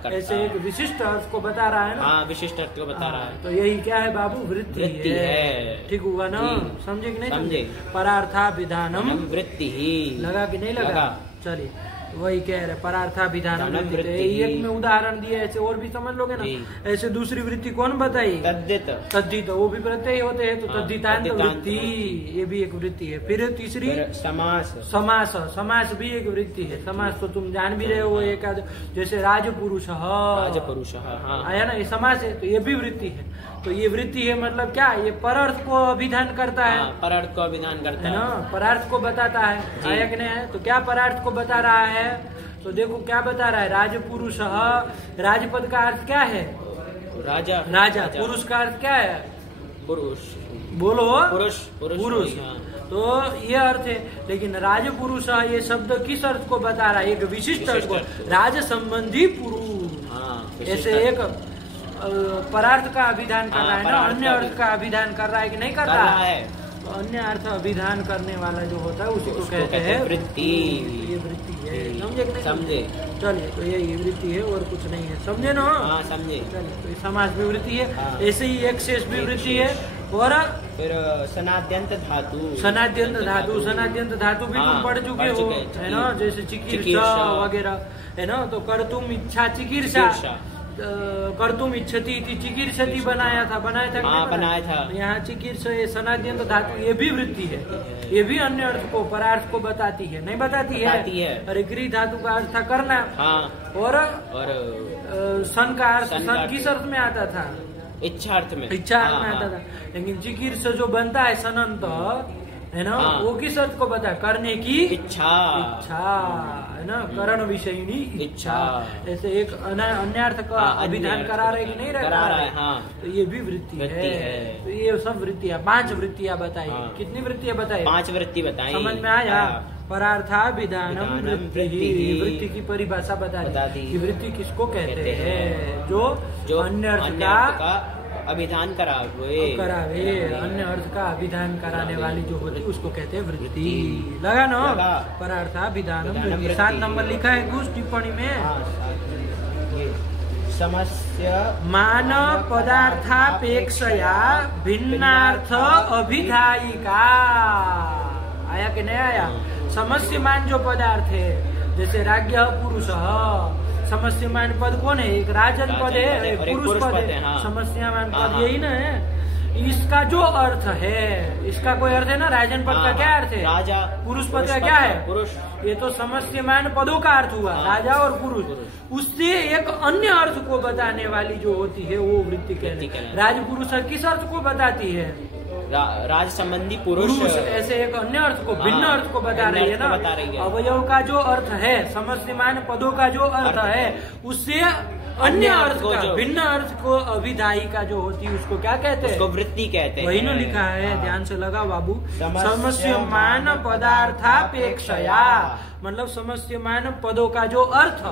ऐसे एक विशिष्ट अर्थ को बता रहा है ना। विशिष्ट अर्थ को बता रहा है। तो यही क्या है बाबू? वृत्ति है। ठीक हुआ ना? समझे कि नहीं? समझे। परार्था विधानम वृत्ति ही। लगा कि नहीं लगा? चलिए वही कह रहे परार्था विधानम वृत्ति। एक में उदाहरण दिए, ऐसे और भी समझ लोगे ना। ऐसे दूसरी वृत्ति कौन बताई? तद्धित, वो भी प्रत्यय होते हैं। तो तद्धितांत वृत्ति, ये भी एक वृत्ति है। फिर तीसरी समास भी एक वृत्ति है। समास तो तुम जान भी रहे हो, एक जैसे राजपुरुष आया ना, ये समास है, तो ये भी वृत्ति है। तो ये वृत्ति है मतलब क्या? ये परर्थ को अभिधान करता है। परर्थ को अभिधान करता है ना, परार्थ को बताता है। आया कि नहीं है? तो क्या परार्थ को बता रहा है? तो देखो क्या बता रहा है? राजपुरुष, राजपद का अर्थ क्या है? राजा। पुरुष का अर्थ क्या है? पुरुष। बोलो। पुरुष। तो ये अर्थ है। लेकिन राजपुरुष ये शब्द किस अर्थ को बता रहा है? एक विशिष्ट अर्थ को, राज संबंधी पुरुष। ऐसे एक परार्थ का अभिधान कर रहा है ना, अन्य अर्थ का अभिधान कर रहा है कि नहीं कर रहा है? तो अन्य अर्थ अभिधान करने वाला जो होता है उसी को कहते हैं वृत्ति। ये वृत्ति है, समझे कि नहीं? समझे। चलिए, तो ये वृत्ति है और कुछ नहीं है, समझे ना? हाँ, समझे। चलिए, तो समास भी वृत्ति है, ऐसे ही एक शेष भी वृत्ति है। और फिर सनाद्यंत धातु, सनाद्यंत धातु, सनाद्यंत धातु भी तुम पढ़ चुके हो, है ना? जैसे चिकीर्षा वगैरह, है ना? तो कर्तुम इच्छा चिकीर्षा, कर्तुम इच्छति चिकीर्षति बनाया था बनाया था। यहाँ चिकीर्ष सनाद्यंत धातु ये भी वृत्ति है, ये भी अन्य अर्थ को परार्थ को बताती है, नहीं बताती है? अरे गृह धातु का अर्थ था करना, और सन का अर्थ, सन किस अर्थ में आता था? इच्छा अर्थ में आता था। लेकिन चिकीर्ष जो बनता है सनंत, है ना, वो किस अर्थ को बता? करने की इच्छा है ना, करण विषयिणी इच्छा। ऐसे एक अन्य अर्थ का अभिधान करा रहे कि नहीं करा रहे? तो ये भी वृत्ति है। तो ये सब वृत्तियाँ, 5 वृत्तियाँ बताई। कितनी वृत्तियाँ बताई? 5 वृत्ति बताई। समझ में आया? परार्थाभिधानम वृत्ति, वृत्ति की परिभाषा बता दी कि वृत्ति किसको कहते हैं? जो अन्य अर्थ का अभिधान करावे, अन्य अर्थ का अभिधान कराने वाली जो होती है उसको कहते हैं वृत्ति। लगा ना? परार्थाभिधानम वृत्ति। 7 नंबर लिखा है कुछ टिप्पणी में। समस्या मान पदार्थापेक्षया भिन्नार्थ अभिधायिका। आया कि नहीं आया? समस्यमान जो पदार्थ है, जैसे राज्ञ पुरुष, समस्यमान पद कौन है? एक राजन पद है, एक पुरुष पद है। समस्यमान पद यही ना है। इसका जो अर्थ है, इसका कोई अर्थ है ना? राजन पद का क्या अर्थ है? राजा। पुरुष पद का क्या है? पुरुष। ये तो समस्यमान पदों का अर्थ हुआ, राजा और पुरुष। उससे एक अन्य अर्थ को बताने वाली जो होती है वो वृत्ति कहती है। राजपुरुष किस अर्थ को बताती है? राज संबंधी पुरुष, ऐसे एक अन्य अर्थ को, भिन्न अर्थ को बता रही है ना। अवयव का जो अर्थ है, समस्यमान पदों का जो अर्थ है, उससे अन्य अर्थ का, भिन्न अर्थ को अभिधायिका जो होती है उसको क्या कहते हैं? उसको वृत्ति कहते हैं। वही ना लिखा है, ध्यान से लगा बाबू। समस्यमान पदार्थापेक्षया, मतलब समस्यमान पदों का जो अर्थ,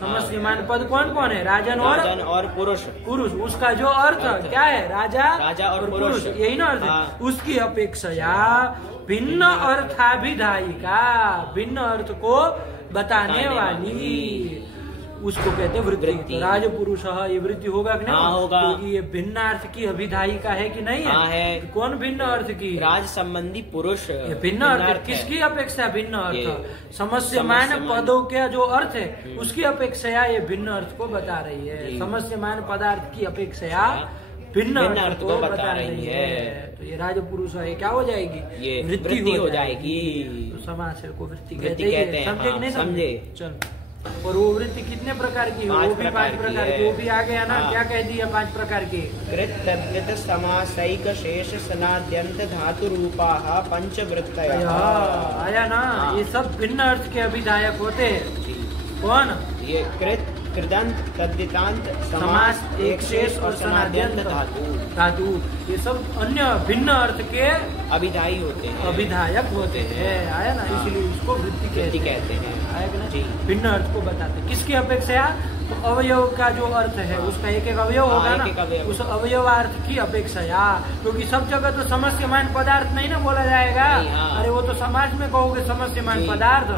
समस्यमान पद कौन कौन है? राजन और पुरुष। उसका जो अर्थ क्या है? राजा और पुरुष, यही ना अर्थ है। उसकी अपेक्षया भिन्न अर्थाभिधायिका, भिन्न अर्थ को बताने वाली, उसको कहते हैं वृत्ति। तो राज पुरुष, ये वृत्ति होगा कि नहीं? होगा, क्योंकि ये भिन्न अर्थ की अभिधायिका है कि नहीं है? है। कौन भिन्न अर्थ की? राज संबंधी पुरुष। भिन्न अर्थ किसकी अपेक्षा? भिन्न अर्थ समस्यमान पदों के जो अर्थ है उसकी अपेक्षा ये भिन्न अर्थ को बता रही है। समस्यमान पदार्थ की अपेक्षा भिन्न अर्थ को बता रही है। तो ये राज पुरुष है, क्या हो जाएगी? ये वृत्ति हो जाएगी। तो समास को वृत्ति कहते हैं। समझे कि नहीं समझे? चल, और वो वृत्ति कितने प्रकार की है? वो भी 5 प्रकार की। वो भी आ गया ना? क्या कह दिया? 5 प्रकार की। कृत समासैक शेष सनाद्यंत धातु रूपा पंचवृत्तयः। आया ना? ये सब भिन्न अर्थ के अभिधायक होते हैं। कौन? ये कृदंत, तद्धितांत, समास, एक शेष और सनाद्यंत धातु, ये सब अन्य भिन्न अर्थ के अभिधायी होते हैं, अभिधायक होते हैं। आया ना? इसलिए इसको वृत्ति कहते हैं। आया कि ना? भिन्न अर्थ को बताते। किसकी अपेक्षा? तो अवयव का जो अर्थ है उसका एक एक अवयव होगा ना, उस अवयवार्थ की अपेक्षा। क्योंकि सब जगह तो समस्यमान पदार्थ नहीं ना बोला जाएगा। अरे वो तो समाज में कहोगे समस्यमान पदार्थ।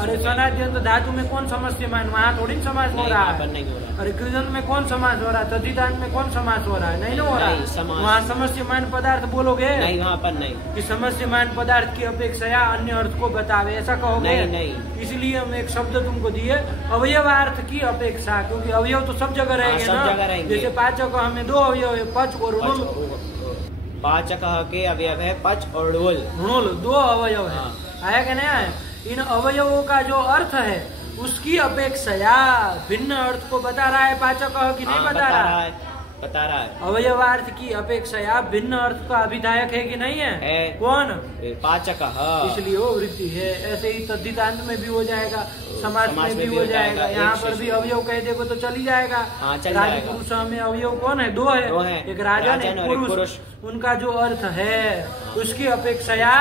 अरे सनाद्यंत धातु में कौन समस्यमान? वहाँ थोड़ी समाज हो रहा है। अरे कृदंत में कौन समास हो रहा है? तद्धितांत में कौन समास हो रहा है? नहीं हो रहा है। वहाँ समस्यमान पदार्थ बोलोगे नहीं, वहाँ पर नहीं कि समस्यमान पदार्थ की अपेक्षा अन्य अर्थ को बतावे, ऐसा कहोगे नहीं। इसलिए हम एक शब्द तुमको दिए, अवयवार्थ की अपेक्षा, क्योंकि अवयव तो सब जगह रहेंगे ना। जैसे पाचक हमें 2 अवयव है, पच और ऋणुल। पाचक के अवयव है पच और ऋणुल, 2 अवयव है। आया क्या नहीं आया? इन अवयवों का जो अर्थ है उसकी अपेक्षा भिन्न अर्थ को बता रहा है। पाचक कि नहीं बता रहा है? बता रहा है। अवयवार्थ की अपेक्षा भिन्न अर्थ का अभिधायक है कि नहीं है? कौन? पाचक। इसलिए वो वृत्ति है। ऐसे ही तद्धितांत में भी हो जाएगा, समास में भी हो जाएगा। यहाँ पर भी अवयव कह देगा तो चली जाएगा। राज पुरुष में अवयव कौन है? 2 है, एक राजा ने पुरुष। उनका जो अर्थ है उसकी अपेक्षा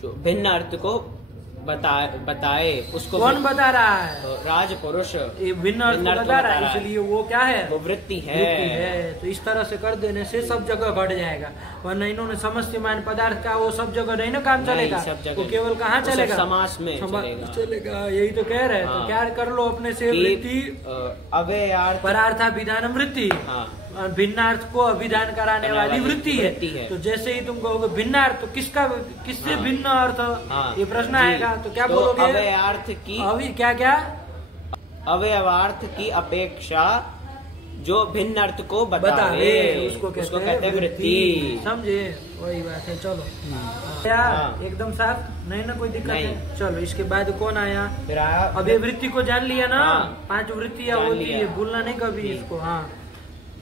जो भिन्न अर्थ को बताए उसको कौन बता रहा है? राजपुरुष भिन्न अर्थ बता रहा है, इसलिए वो क्या है? वो वृत्ति है। तो इस तरह से कर देने से सब जगह घट जाएगा, वरना इन्होंने समस्तिमान पदार्थ का वो सब सब जगह नहीं ना काम चलेगा, वो केवल कहाँ चलेगा? समास में चलेगा। यही तो कह रहे हैं। तो क्या कर लो अपने से? वृत्ति अव्ययार्थ परार्था विधान वृत्ति, भिन्नार्थ को अभिधान कराने वाली वृत्ति है। तो जैसे ही तुम कहोगे भिन्नार्थ, तो किससे भिन्न अर्थ, ये प्रश्न आएगा। तो क्या बोलोगे? अव्ययार्थ की क्या अव्ययार्थ की अपेक्षा जो भिन्न अर्थ को बतावे उसको कहते हैं वृत्ति। समझे? वही बात है। चलो एकदम साफ नहीं ना, कोई दिक्कत है? चलो इसके बाद कौन आया? अब ये वृत्ति को जान लिया ना, 5 वृत्तियाँ होती है, भूलना नहीं कभी इसको। हाँ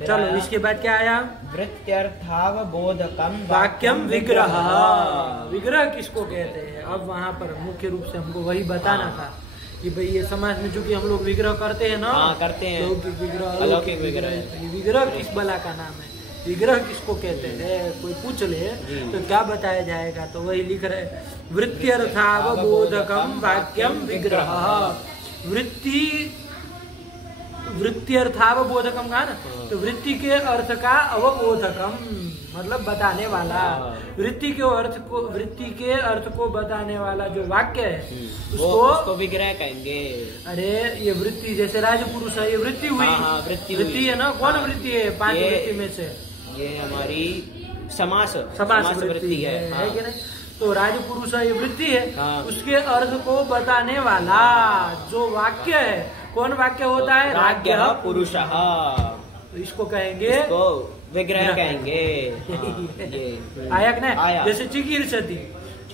चलो इसके बाद क्या आया? वृत्त्यर्थावबोधकम वाक्यम विग्रह। विग्रह किसको कहते हैं? अब वहाँ पर मुख्य रूप से हमको वही बताना था कि भाई ये समाज में चूंकि हम लोग विग्रह करते हैं ना, करते हैं, लौकिक विग्रह, अलौकिक विग्रह। विग्रह किस बला का नाम है? विग्रह किसको कहते हैं? कोई पूछ ले तो क्या बताया जाएगा? तो वही लिख रहे, वृत्त्यर्थावबोधकम वाक्यम विग्रह। वृत्त्यर्थावबोधकम का ना, तो वृत्ति के अर्थ का अवबोधकम मतलब बताने वाला, वृत्ति के अर्थ को बताने वाला जो वाक्य है उसको विग्रह कहेंगे। अरे ये वृत्ति जैसे राजपुरुष है, ये वृत्ति हुई। वृत्ति है ना। कौन वृत्ति है? 5 वृत्ति में से ये हमारी समास वृत्ति है कि नहीं? तो राजपुरुष है, ये वृत्ति है। उसके अर्थ को बताने वाला जो वाक्य है, कौन वाक्य होता है? राज्ञः पुरुषः। तो इसको कहेंगे, इसको विग्रह कहेंगे। आया कि नहीं? जैसे चिकीर्षति,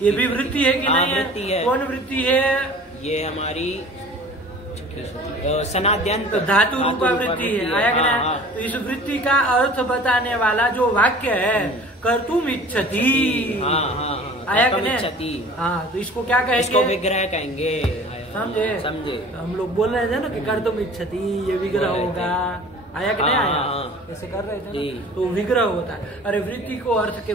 ये भी वृत्ति है कि नहीं है? कौन वृत्ति है? ये हमारी सनाद्यंत धातु रूपा वृत्ति है। आया कि नहीं? तो इस वृत्ति का अर्थ बताने वाला जो वाक्य है, कर्तुम इच्छति। आया कि नहीं? हाँ, तो इसको क्या कहेंगे? इसको विग्रह कहेंगे। समझे? हम लोग बोल रहे थे ना कि कर्तुम इच्छति, ये विग्रह होगा। आया कि नहीं आया? ऐसे कर रहे थे ना, तो विग्रह होता है। अरे वृत्ति को अर्थ के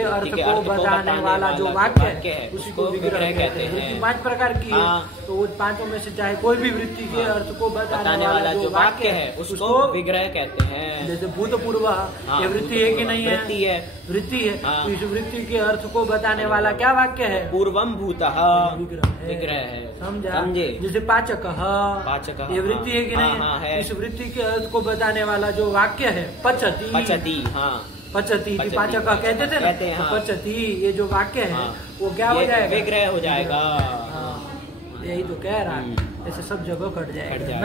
अर्थ को बताने वाला जो वाक्य है उसी को विग्रह कहते हैं। वृत्ति 5 प्रकार की है, तो वो 5 में से चाहे कोई भी वृत्ति के अर्थ को बताने वाला जो वाक्य है उसको विग्रह कहते हैं। जैसे भूतपूर्व, ये वृत्ति है कि नहीं है? वृत्ति है। तो इस वृत्ति के अर्थ को बताने वाला क्या वाक्य है? पूर्वम भूतः, विग्रह है। समझे? जैसे पाचक, ये वृत्ति है कि नहीं है? इस वृत्ति के को बताने वाला जो वाक्य है पचति। पचति पाचक कहते थे ना, पचति ये जो वाक्य है वो क्या हो जाएगा? विग्रह हो जाएगा। यही तो कह रहा है। ऐसे सब जगह कट जाएगा।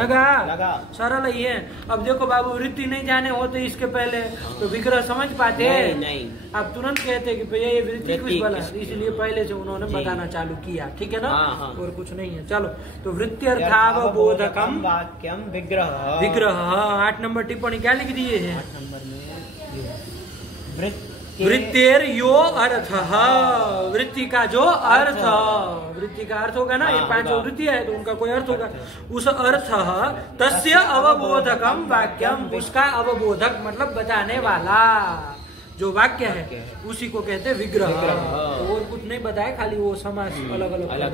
लगा सरल ही है। अब देखो बाबू, वृत्ति नहीं जाने होते इसके पहले तो विग्रह समझ पाते? नहीं। आप तुरंत कहते कि भैया ये वृत्ति कुछ बला, इसलिए पहले से उन्होंने बताना चालू किया। ठीक है ना? और कुछ नहीं है। चलो, तो वृत्त्यर्थावबोधकम वाक्यम विग्रह। 8 नंबर टिप्पणी क्या लिख दिए है? 8 नंबर में वृत्तेर यो अर्थ, वृत्ति का जो अर्थ, वृत्ति का अर्थ होगा ना, ये 5 वृत्ति है तो उनका कोई अर्थ होगा। उस अर्थ तस्य अवबोधकम वाक्यम, उसका अवबोधक मतलब बताने वाला जो वाक्य है उसी को कहते हैं विग्रह। तो और कुछ नहीं बताया, खाली वो समास अलग अलग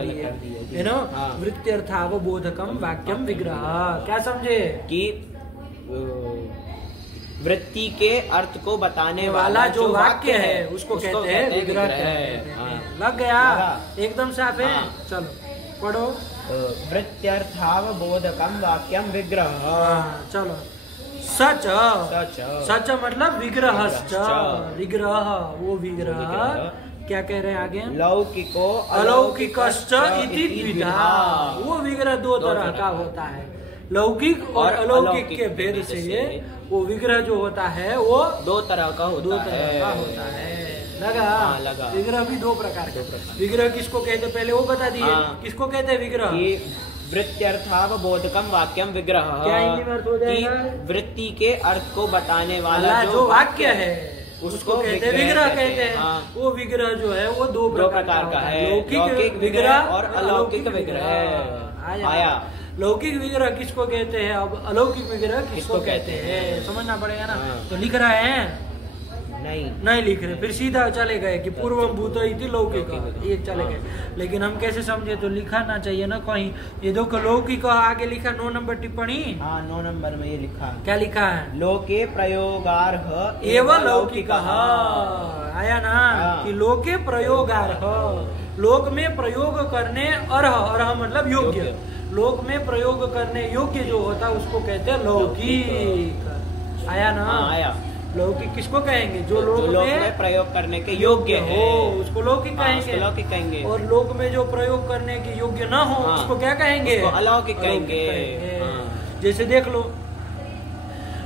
है ना। वृत्त्यर्थावबोधकम वाक्यम विग्रह। क्या समझे? कि वृत्ति के अर्थ को बताने वाला जो वाक्य है उसको कहते हैं विग्रह। लग गया? एकदम साफ है। चलो पढ़ो। वृत्त्यर्थावबोधकम वाक्यम विग्रह। चलो, सच मतलब विग्रहश्च। विग्रह, वो विग्रह क्या कह रहे हैं आगे? लौकिको अलौकिकश्च इति द्विधा। वो विग्रह 2 तरह का होता है, लौकिक और अलौकिक के भेद से वो विग्रह जो होता है वो 2 तरह का होता है। लगा? विग्रह भी 2 प्रकार के। विग्रह किसको कहते पहले वो बता दिए। किसको कहते हैं विग्रह? वृत्त्यर्थावबोधकम वाक्यम विग्रह। क्या हिंदी में अर्थ हो जाएगा? वृत्ति के अर्थ को बताने वाला जो वाक्य है उसको कहते हैं विग्रह कहते हैं। वो विग्रह जो है वो 2 प्रकार का है, लौकिक विग्रह और अलौकिक विग्रह। आया? लौकिक विग्रह किसको कहते हैं, अब अलौकिक विग्रह किसको कहते हैं, समझना पड़ेगा ना। तो लिख रहा है नहीं लिख रहे, फिर सीधा चले गए कि पूर्वम भूत इति लौकिक, ये चले गए। लेकिन हम कैसे समझे, तो लिखाना चाहिए ना कहीं। ये देखो लौकिक आगे लिखा 9 नंबर टिप्पणी। हाँ 9 नंबर में ये लिखा, क्या लिखा है, लोके प्रयोगार्ह एवं लौकिक। आया ना कि लोके प्रयोगार्ह, लोक में प्रयोग करने अर्ह, अर्ह मतलब योग्य, लोक में प्रयोग करने योग्य जो होता है उसको कहते हैं लौकिक। आया ना, आया। लौकिक किसको कहेंगे, जो लोक में प्रयोग करने के योग्य हो उसको लौकिक कहेंगे, लौकिक कहेंगे। और लोक में जो प्रयोग करने के योग्य न हो उसको क्या कहेंगे, अलौकिक कहेंगे। जैसे देख लो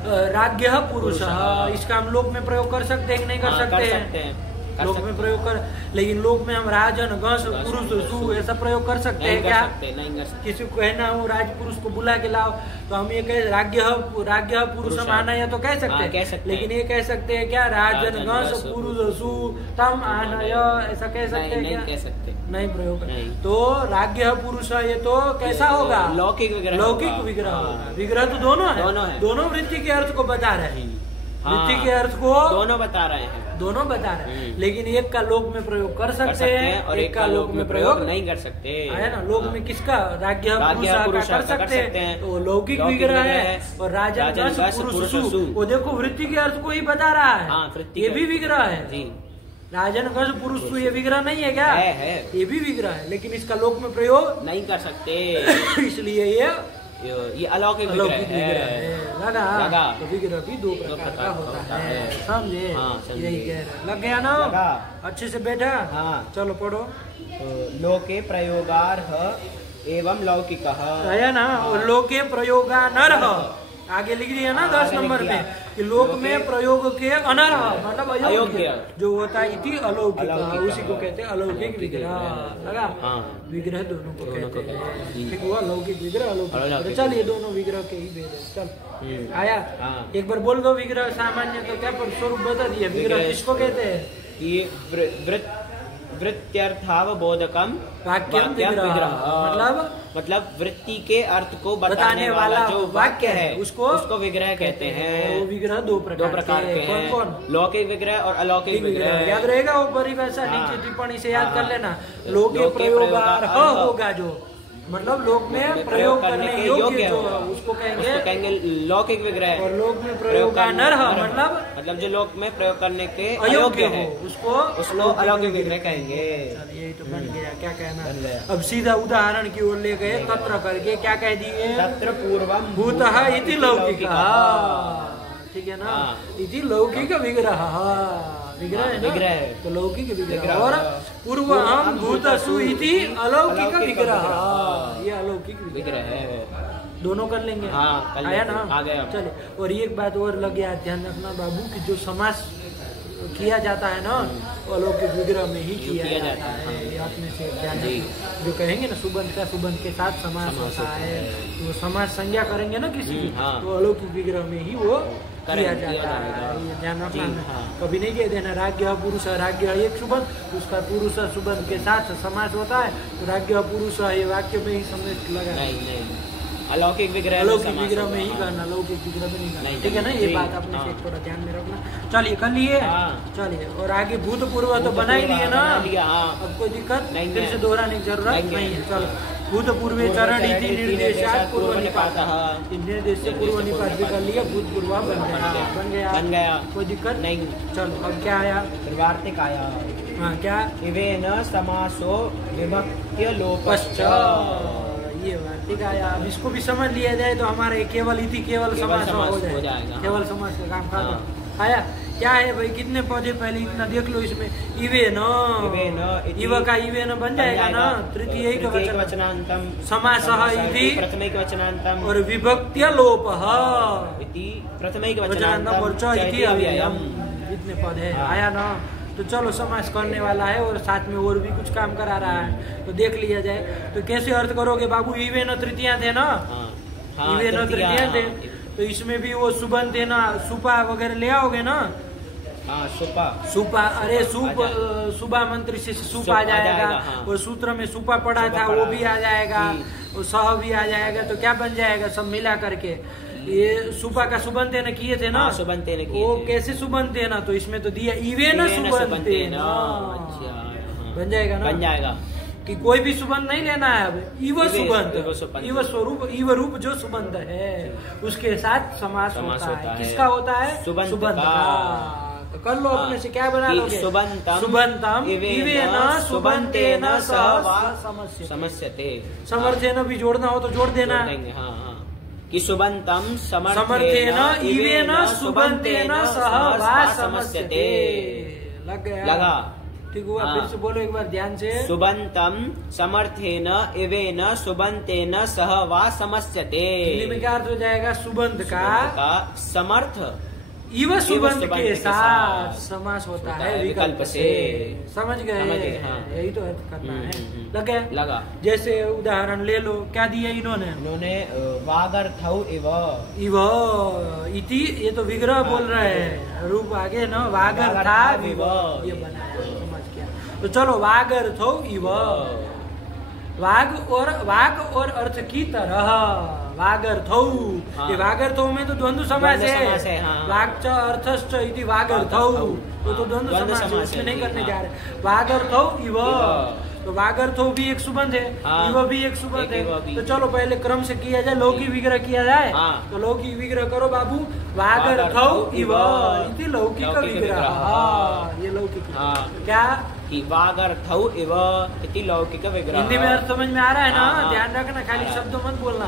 राज्ञः पुरुषः, इसका हम लोक में प्रयोग कर सकते हैं कि नहीं कर सकते हैं, लोक में प्रयोग कर। लेकिन लोक में हम राजन गस पुरुष सु ऐसा प्रयोग कर सकते हैं क्या, किसी को कहना हो राज पुरुष को बुला के लाओ, तो हम ये कह राज्ञः पुरुष आना या तो कह सकते हैं, लेकिन ये कह सकते हैं क्या, राजन गस पुरुष सु तम आनय, ऐसा कह सकते हैं क्या, कह सकते नहीं प्रयोग नहीं। तो राज्ञः पुरुष ये तो कैसा होगा, लौकिक विग्रह, लौकिक विग्रह होगा। विग्रह तो दोनों है, दोनों वृत्ति के अर्थ को बता रहे हैं, वृत्ति के अर्थ को दोनों बता रहे हैं, दोनों बता रहे हैं। लेकिन एक का लोक में प्रयोग कर सकते हैं और एक का लोक में प्रयोग नहीं कर सकते, है ना। लोक में किसका, राज्ञः पुरुष कर सकते हैं, तो लौकिक विग्रह है। और राजन पुरुष सु, वो देखो वृत्ति के अर्थ को ही बता रहा है, ये भी विग्रह है। राजन गज पुरुष सु ये विग्रह नहीं है क्या, है। ये भी विग्रह है, लेकिन इसका लोक में प्रयोग नहीं कर सकते, इसलिए ये अलौकिक विग्रह है। लगा तो विग्रह भी दो प्रकार का होता है, समझे। यही कह रहे, लग गया ना, अच्छे से बैठा। चलो पढ़ो। लोके प्रयोगार्ह एवं लौकिक है ना, और लोके प्रयोगानर्ह आगे लिख दिया ना 10 नंबर में कि लोक में प्रयोग के अनर्ह मतलब अयोग्य जो होता है इति अलौकिक, उसी को कहते हैं अलौकिक विग्रह। लगा, विग्रह दोनों को कहते हैं, ठीक हुआ, लौकिक विग्रह अलौकिक। चल ये दोनों विग्रह के ही भेद है। चल आया, एक बार बोल दो विग्रह सामान्य तो क्या स्वरूप बता दिया। विग्रह किसको कहते हैं, वृत्त्यर्थावबोधकम वाक्यम विग्रह, मतलब वृत्ति के अर्थ को बताने वाला जो वाक्य है उसको विग्रह कहते हैं। वो विग्रह दो प्रकार के हैं, कौन लौकिक विग्रह और अलौकिक विग्रह। याद रहेगा वो परिभाषा नीचे टिप्पणी से याद कर लेना। लोके प्रयोगार्ह होगा जो मतलब लोक में प्रयोग करने योग्य जो उसको कहेंगे लौकिक विग्रह, और लोक में प्रयोगानर्ह मतलब जो लोक में प्रयोग करने के अयोग्य है उसको अलौकिक विग्रह कहेंगे। यही तो बन गया, क्या कहना। अब सीधा उदाहरण की ओर ले गए, तत्र करके क्या कह दिए, तत्र पूर्वम भूतः इति लौकिक, ठीक है ना, इति लौकिक विग्रह, विग्रह है ना, विग्रह तो लौकिक विग्रह। और पूर्वम भूतसु इति अलौकिक विग्रह, ये अलौकिक विग्रह है। दोनों कर लेंगे, आया ना, आ गया। चले। और एक बात और लग गया, ध्यान रखना बाबू कि जो समास किया जाता है ना वो अलौकिक विग्रह में ही किया जाता है। अपने से ध्यान जो कहेंगे ना सुबंध का सुबंध के साथ समास होता है, तो समास संज्ञा करेंगे ना किसी की, तो अलौकिक विग्रह में ही वो किया जाता है। ध्यान रखना, कभी नहीं कह देना राज्ञः पुरुष, राज्ञः एक सुबंध, उसका पुरुष सुबंध के साथ समास होता है तो राज्ञः पुरुष ये वाक्य में ही समझ लगा। अलौकिक विग्रह, अलौकिक विग्रह में ही करना, लौकिक विग्रह में नहीं करना, ठीक है ना। ये बात अपने से थोड़ा ध्यान में रखना। चलिए कर लिए, चलिए। और आगे भूतपूर्व तो बना ही लिए ना, अब कोई दिक्कत नहीं, फिर से दोहराने की जरूरत नहीं है। चलो, भूतपूर्व चरण इति निर्देशात् पूर्व निपात, निर्देश से पूर्व निपात भी कर लिया, भूतपूर्व बन गया, कोई दिक्कत नहीं। चलो अब क्या आया, वार्तिक आया। हाँ क्या, इवेन समासो विभक्त्य लोपश्च, ये वार्तिक आया। अब इसको भी समझ लिया जाए तो हमारे केवल इति केवल समास हो जाएगा, केवल समास का काम खत्म। आया क्या है भाई, कितने पौधे पहले इतना देख लो इसमें, इवे न इव का इवे न बन जाएगा ना, तृतीय वचनांतम समासः इति प्रथमैक वचनांतम और विभक्त्य लोपः इति प्रथमैक वचनांतम और च इति अव्ययम्, इतने पौधे आया ना। तो चलो समास करने वाला है और साथ में और भी कुछ काम करा रहा है, तो देख लिया जाए। तो कैसे अर्थ करोगे बाबू, इवे न तृतीया थे ना, इवे न तृतीया थे, तो इसमें भी वो सुबंध है ना, सुपा वगैरह ले आओगे ना। सुपा, अरे सुबा मंत्री से सुप आ जाएगा, और सूत्र में सुपा पड़ा था वो भी आ जाएगा, और सह भी आ जाएगा, तो क्या बन जाएगा सब मिला करके ये सुपा का सुबंतेन किए थे ना, सुबंतेन किए वो थे। कैसे सुबंतेन, तो इसमें तो दिया इवेन सुबंतेन। अच्छा बन जाएगा ना, बन जाएगा कि कोई भी सुबंध नहीं लेना है अब, इव सुबंध, इव स्वरूप, इव रूप जो सुबंध है उसके साथ समास होता है। किसका होता है? सुबंध का। तो कर लो अपने से, क्या बना लोगे? सुबंतम इवेन सुबंतेन सह समस्यते। समर्थेन भी जोड़ना हो तो जोड़ देना। हाँ कि सुबंतम समर्थेन इवेन सुबंतेन सह वा समस्यते। लग गया? लगा। ठीक हुआ। फिर से बोलो एक बार ध्यान से। सुबंतम समर्थेन इवेन सुबंतेन सह वा समस्यते। हिंदी में क्या अर्थ हो जाएगा? सुबंध का समर्थ इव सुबंध के साथ समास होता है विकल्प से। समझ गए? यही तो अर्थ करना है। लगे? लगा। जैसे उदाहरण ले लो, क्या दिया इन्होंने? वागर्थौ इव। इव इति, ये तो विग्रह बोल रहे हैं, रूप आगे ना, वागर्था विव, ये बनाया। समझ गया? तो चलो, वागर्थौ इव, वाग और अर्थ की तरह, वागर्थौ। ये वागर्थौ में तो द्वंद्व समास है। वाक्च अर्थश्च इति वागर्थौ, तो द्वंद्व समास है, उसमें नहीं करने जा रहे। वागर्थौ इव, तो वागर्थौ भी एक सुबंध है, इव भी एक सुबंध है। तो चलो पहले क्रम से किया जाए, लौकिक विग्रह किया जाए। तो लौकिक विग्रह करो बाबू। वागर्थौ इव इति लौकिक विग्रह। ये लौकिक क्या? वागर्थौ इव इति लौकिक विग्रह। हिंदी में अर्थ समझ में आ रहा है ना? ध्यान रखना, खाली शब्द मत बोलना।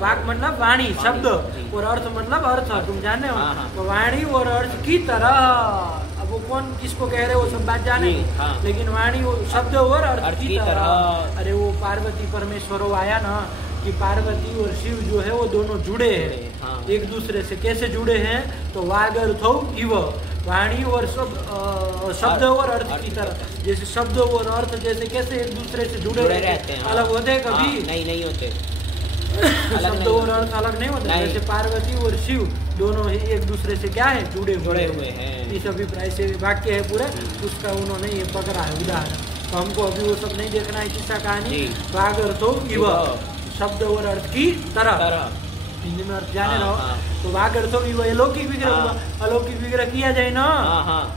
वाक मतलब वाणी, शब्द, और अर्थ मतलब अर्थ, तुम जाने हो। तो वाणी और अर्थ की तरह, अब वो कौन किसको कह रहे हो वो सब बात जाने, लेकिन वाणी शब्द और अर्थ की तरह। अरे वो पार्वती परमेश्वर आया ना, कि पार्वती और शिव जो है वो दोनों जुड़े हैं एक दूसरे से। कैसे जुड़े हैं? तो वागर्थौ इव, वाणी और शब्द और अर्थ की तरह। जैसे शब्द और अर्थ जैसे कैसे एक दूसरे से जुड़े रहते हैं, अलग होते हैं कभी? नहीं होते। शब्द और अर्थ अलग नहीं होते। जैसे पार्वती और शिव दोनों ही एक दूसरे से क्या है? जुड़े हुए हैं। इस अभिप्राय से वाक्य है पूरा, उसका उन्होंने ये पकड़ा है उदाहरण। तो हमको अभी वो सब नहीं देखना है, किस्सा कहानी। वागर्थौ इव, शब्द और अर्थ की तरह। हिंदी में अर्थ जाने रहो। तो वागर्थौ इव अलौकिक विग्रह हुआ। अलौकिक विग्रह किया जाए ना,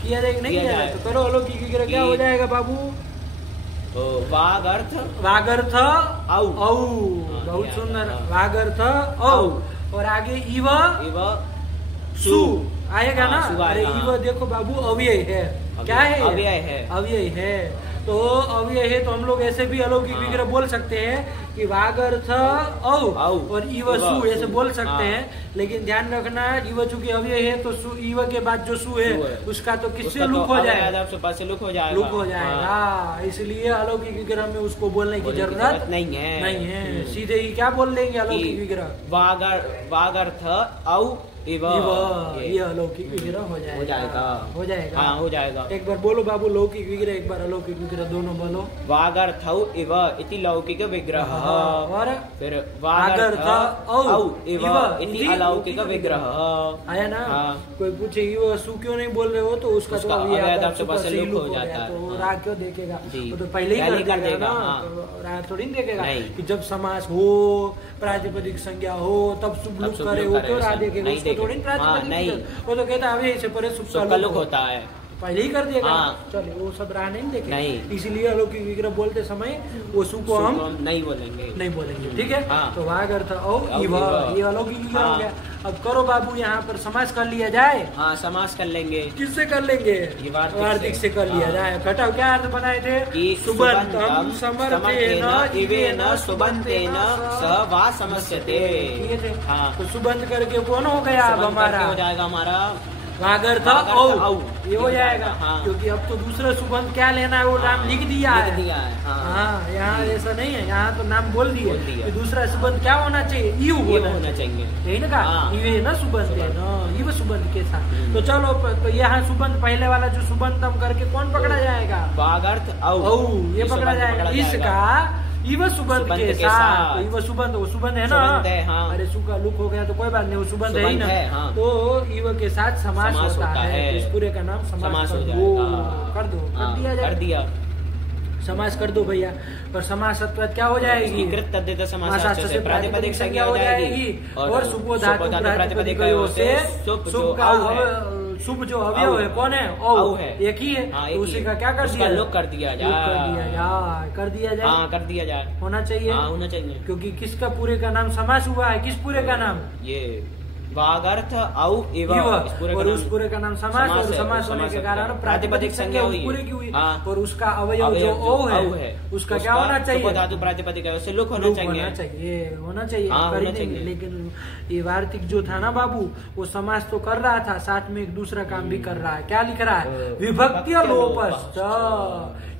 किया जाए कि नहीं किया जाए? तो करो अलौकिक विग्रह। क्या हो जाएगा बाबू? वागर्थ औ, बहुत सुंदर। वागर्थ औ, और आगे इव सु आएगा ना? अरे इव देखो बाबू, अव्यय है। क्या है? अव्यय है। तो अव्यय है, तो हम लोग ऐसे भी अलौकिक विग्रह बोल सकते हैं कि वागर्थ औ और इव सु, ऐसे बोल सकते हैं। लेकिन ध्यान रखना, इव चूंकि अव्यय है तो इव के बाद जो सु है उसका तो किससे लुक हो जाएगा? लुक हो जाएगा। इसलिए अलौकिक विग्रह में उसको बोलने की जरूरत नहीं है। सीधे ही क्या बोल देंगे अलौकिक विग्रह? वागर्थ औ इव, ये अलौकिक विग्रह हो जाएगा। एक बार बोलो बाबू लौकिक विग्रह, एक बार अलौकिक विग्रह, दोनों बोलो। वागर्थौ इव इति लौकिक विग्रह, और फिर वागर्थ औ इव इति अलौकिक विग्रह। आया ना? कोई पूछे इव सु क्यों नहीं बोल रहे हो, तो उसका तो लुक हो जाता है। तो राग क्यों देखेगा? वो तो पहले ही कर देगा ना, राग थोड़ी देखेगा कि जब समास हो, प्रातिपदिक संज्ञा हो, तब शुभ लुक करे, वो क्यों राग देखेगा? थोड़ी प्रातिपदिक, वो तो कहता है अभी से परे शुभ का लुक होता है, पहले ही कर देगा। चलिए वो सब राह नहीं देखेगा। इसीलिए अलौकिक विग्रह बोलते समय वो सु को हम नहीं बोलेंगे। ठीक है? तो वागर्थ औ इव, ये अलौकिक विग्रह हो गया। अब करो बाबू, यहाँ पर समास कर लिया जाए। समास कर लेंगे। किससे कर लेंगे? वार्तिक से कर लिया जाए। घटाओ, क्या अर्थ बनाए थे? सुबंतम समर्थेन इवेन सुबंतेन सह वा समस्यते। तो सुबंत करके कौन हो गया? अब हमारा हो जाएगा हमारा वागर्थ औ, ये हो जाएगा। क्योंकि अब तो दूसरा सुबंत क्या लेना है वो नाम लिख दिया है। यहाँ ऐसा नहीं है, यहाँ तो नाम बोल दिए। दूसरा सुबंत क्या होना चाहिए? यू होना चाहिए। यही ना कहा, इवे ना सुबंत है ना, इव सुबंत के साथ। तो चलो, तो यहाँ सुबंत पहले वाला जो सुबंतम करके कौन पकड़ा जाएगा? वागर्थ औ, ये पकड़ा जाएगा। इसका इव सुबंध के साथ, इव सुबंध, वो सुबंध है ना? अरे सु का लुक हो गया तो कोई बात नहीं, वो सुबंध है ही ना। तो इव के साथ समास होता है। इस पूरे का नाम समास कर दो। कर दिया। समास कर दो भैया। और समास तत्वत क्या हो जाएगी? कृत समास से प्रातिपदिक संज्ञा हो जाएगी और सुपो धातु प्रातिपदिक से शुभ जो अवयव है कौन है? औ है, एक ही है। तो उसी का क्या कर दिया? लोक कर दिया जाए, कर दिया जाए, कर दिया जाए, होना चाहिए, होना चाहिए। क्योंकि किसका पूरे का नाम समास हुआ है? किस पूरे का नाम? ये वागर्थ औ इव, और उस पूरे का नाम समास, और समास होने के कारण प्रातिपदिक संज्ञा उस पूरे की हुई। और उसका अवयव जो ओ है उसका क्या होना चाहिए? धातु प्रातिपदिक है, उससे लुक होना चाहिए, होना चाहिए। लेकिन ये वार्तिक जो था ना बाबू, वो समास तो कर रहा था, साथ में एक दूसरा काम भी कर रहा है। क्या लिख रहा है? विभक्ति लोपश्च,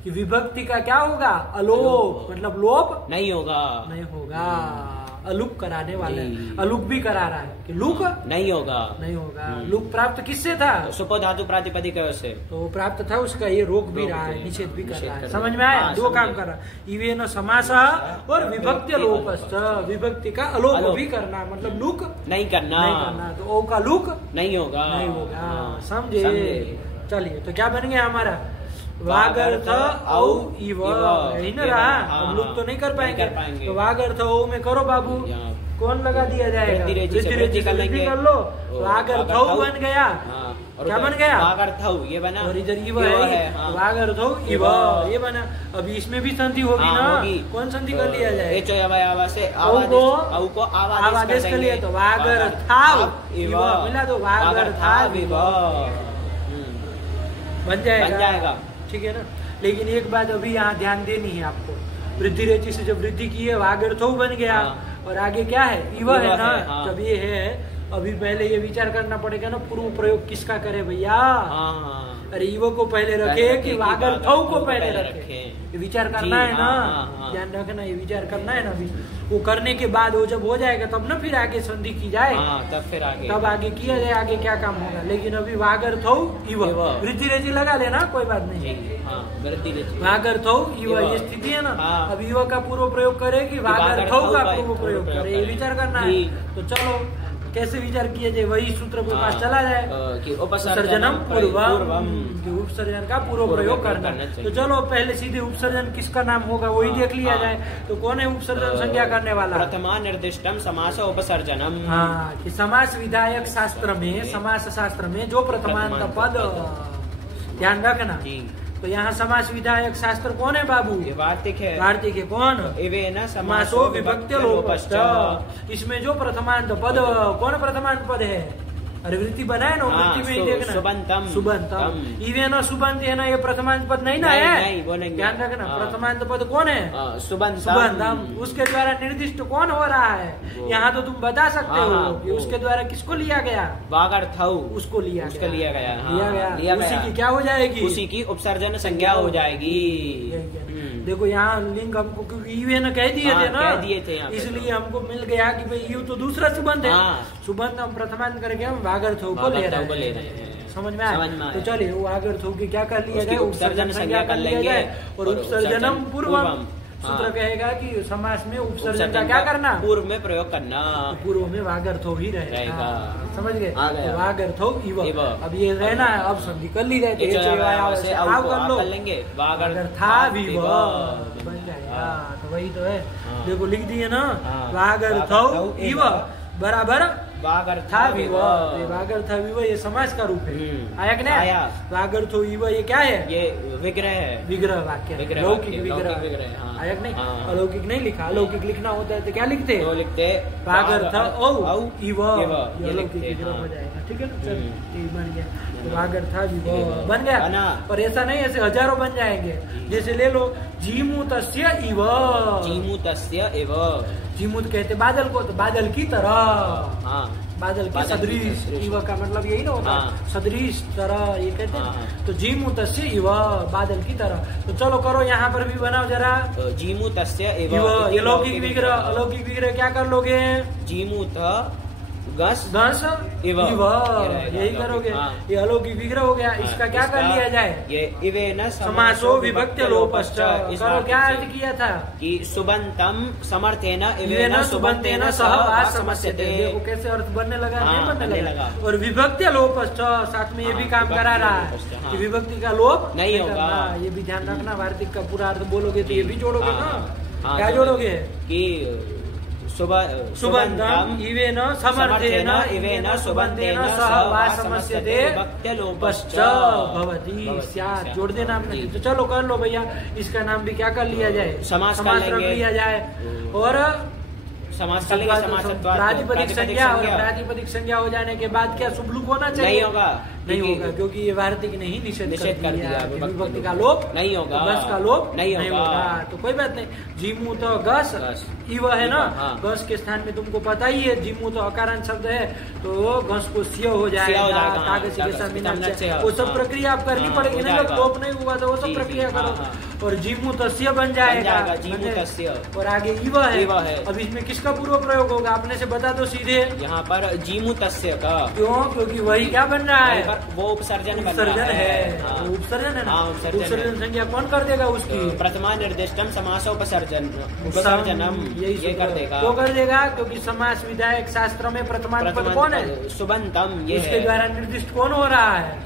कि विभक्ति का क्या होगा? अलोप, मतलब लोप नहीं होगा। अलुक कराने वाले, अलुक भी करा रहा है कि लुक नहीं होगा। लुक प्राप्त किससे था? सुपो धातु प्रातिपदिक से तो प्राप्त था उसका, ये रोक भी रहा है, निषेध भी कर रहा है। समझ में आया? दो काम कर रहा है, इवेन समास और विभक्ति लोपश्च, विभक्ति का अलोप भी करना, मतलब लुक नहीं करना। तो ओ का लुक नहीं होगा। समझे? चलिए, तो क्या बन गया हमारा? वागर्थ औ इव, यही ना रहा। हम लोग तो नहीं कर पाएंगे, तो वागर्थ औ में करो बाबू। कौन लगा दिया जाएगा? वृद्धि कर लो। वागर्थ औ बन गया। क्या बन गया? वागर्थ औ ये बना, और इधर इव है, वागर्थ औ इव ये बना। अभी इसमें भी संधि होगी ना? कौन संधि कर लिया जाए? औ को आवादेश कर लिया, तो वागर्थाव इव मिला दो, वागर्थाव इव बन जाएगा। ठीक है ना? लेकिन एक बात अभी यहाँ ध्यान देनी है आपको, वृद्धि रेचि से जब वृद्धि की है वागर्थो बन गया, और आगे क्या है? इव है ना? जब ये है, अभी पहले ये विचार करना पड़ेगा ना, पूर्व प्रयोग किसका करे भैया? अरे इव को पहले रखे कि वागर्थो को पहले रखे? ये विचार करना है ना, ध्यान रखना, ये विचार करना है ना। अभी वो करने के बाद वो जब हो जाएगा तब ना फिर आगे संधि की जाए, तब आगे किया जाए, आगे क्या काम होगा। लेकिन अभी वागर्थो इव, वृद्धि रेचि लगा लेना, कोई बात नहीं। वागर्थो इव ये स्थिति है ना। अब इव का पूर्व प्रयोग करे कि वागर्थो का पूर्व प्रयोग करे, ये विचार करना है। तो चलो कैसे विचार किया जाए, वही सूत्र के पास चला जाए कि उपसर्जनम पूर्वम, कि उपसर्जन का पूर्व प्रयोग करना। तो चलो पहले सीधे उपसर्जन किसका नाम होगा वही देख लिया जाए। तो कौन है उपसर्जन संज्ञा करने वाला? प्रथमा निर्दिष्टम समास उपसर्जनम। हाँ, कि समास विधायक शास्त्र में, समास शास्त्र में जो प्रथमांत पद, ध्यान रखना। तो यहाँ समास विधायक शास्त्र कौन है बाबू? ये वार्तिक है। वार्तिक है कौन? इवेन समासो विभक्त्य लोपश्च। इसमें जो प्रथमांत पद, कौन प्रथमांत पद है? अरे वृत्ति बनाए ना, वृत्ति में ही देखना। सुबंतम इवेन सुबंत है ना, ये प्रथमांत पद नहीं ना है, ध्यान रखना। प्रथमांत पद कौन है? सुबंतम। उसके द्वारा निर्दिष्ट कौन हो रहा है? यहाँ तो तुम बता सकते हो कि उसके द्वारा किसको लिया गया? वागर्थौ, उसको लिया गया। उसी की क्या हो जाएगी? उसी की उपसर्जन संज्ञा हो जाएगी। देखो यहाँ लिंग हमको, क्योंकि इवेन कह दिए थे ना, इसलिए हमको मिल गया कि भाई यू तो दूसरा सुबंत है। सुबंत हम प्रथमांत करके हम वागर्थौ को ले रहे हैं। समझ में आया? तो चलिए वो वागर्थौ की क्या कर लिया जाए? उपसर्जन संज्ञा कर लेंगे। और उपसर्जनम पूर्वम, सूत्र कहेगा कि समास में उपसर्जन का क्या करना? पूर्व में प्रयोग करना। पूर्व में वागर्थौ ही रहेगा। समझ गए? तो वागर्थौ इव। अब ये रहना है, अब संधि कर ली जाए, कर लो, वागर्थाविव बन जाएगा। तो वही तो है, देखो लिख दिए ना, वागर्थौ इव बराबर वागर्थाविव। वागर्थाविव ये समास का रूप है, आया कि नहीं? आया। वागर्थो इव ये क्या है? ये विग्रह है, विग्रह वाक्य, लौकिक विग्रह। आया कि नहीं? अलौकिक नहीं लिखा, अलौकिक लिखना होता है तो क्या लिखते? वागर्थ औ इव, ये अलौकिक विग्रह हो जाएगा। ठीक है ना? चल बन गया, वागर्थाविव बन गया। और ऐसा नहीं, ऐसे हजारों बन जाएंगे। जैसे ले लो जीमूतस्य इव, जीमूतस्य इव, जीमूत कहते बादल को, तो बादल की तरह, बादल की सदृश, इव का मतलब यही ना होता, सदृश तरह ये कहते हैं। तो जीमूतस्य इव, बादल की तरह। तो चलो करो, यहाँ पर भी बनाओ जरा। जीमूतस्य इव, ये लौकिक विग्रह। अलौकिक विग्रह क्या कर लोगे? जीमूत गस इव, यही करोगे। ये अलौकिक विग्रह हो गया, इसका क्या कर लिया जाए? ये इवे न समासो विभक्त लोपश्च। करो, क्या अर्थ किया था कि सुबंतम समर्थेन इवे न सुबंतेन सह वा समस्यते। देखो कैसे अर्थ बनने लगा, नहीं बनने लगा। और विभक्त लोपश्च साथ में ये भी काम करा रहा है कि विभक्ति का लोप नहीं होगा। ये भी ध्यान रखना, वार्तिक का पूरा अर्थ बोलोगे तो ये भी जोड़ोगे ना। क्या जोड़ोगे कि सुबंधम इवे न समर्थेन इवे न सुबंतेन सह वा समस्यते विभक्त्यलोपश्च भवति स्यात्। जोड़ देना हमने। तो चलो कर लो भैया, इसका नाम भी क्या कर लिया जाए? समास रख लिया जाए। और समास प्रातिपदिक संज्ञा, और प्रातिपदिक संज्ञा हो जाने के बाद क्या शुभलुक होना चाहिए? नहीं होगा, नहीं होगा, क्योंकि ये वार्तिक ने ही निषेध कर दिया। विभक्ति का लोप नहीं होगा, गस का लोप नहीं होगा। तो कोई बात नहीं। जीमू तो गस इव है ना, गस के स्थान में तुमको पता ही है, जीमू तो अकारांत शब्द है, तो गस को सिय हो जाएगा। वो सब प्रक्रिया आप करनी पड़ेगी ना, जब लोप नहीं हुआ तो वो सब प्रक्रिया करो। और जीमू तस्य बन जाएगा। और आगे इव है। अब इसमें किसका पूर्व प्रयोग होगा? अपने से बता दो सीधे। यहाँ पर जीमू तस्य का। क्यों? क्योंकि वही क्या बन रहा है? वो उपसर्जन है। उपसर्जन है ना। उपसर्जन संज्ञा कौन कर देगा उसकी? प्रथमा निर्दिष्टम समास उपसर्जनम ये कर देगा। वो कर देगा, क्योंकि समास विधायक शास्त्र में प्रथमांत पद कौन है? सुबंतम। ये उसके द्वारा निर्दिष्ट कौन हो रहा है?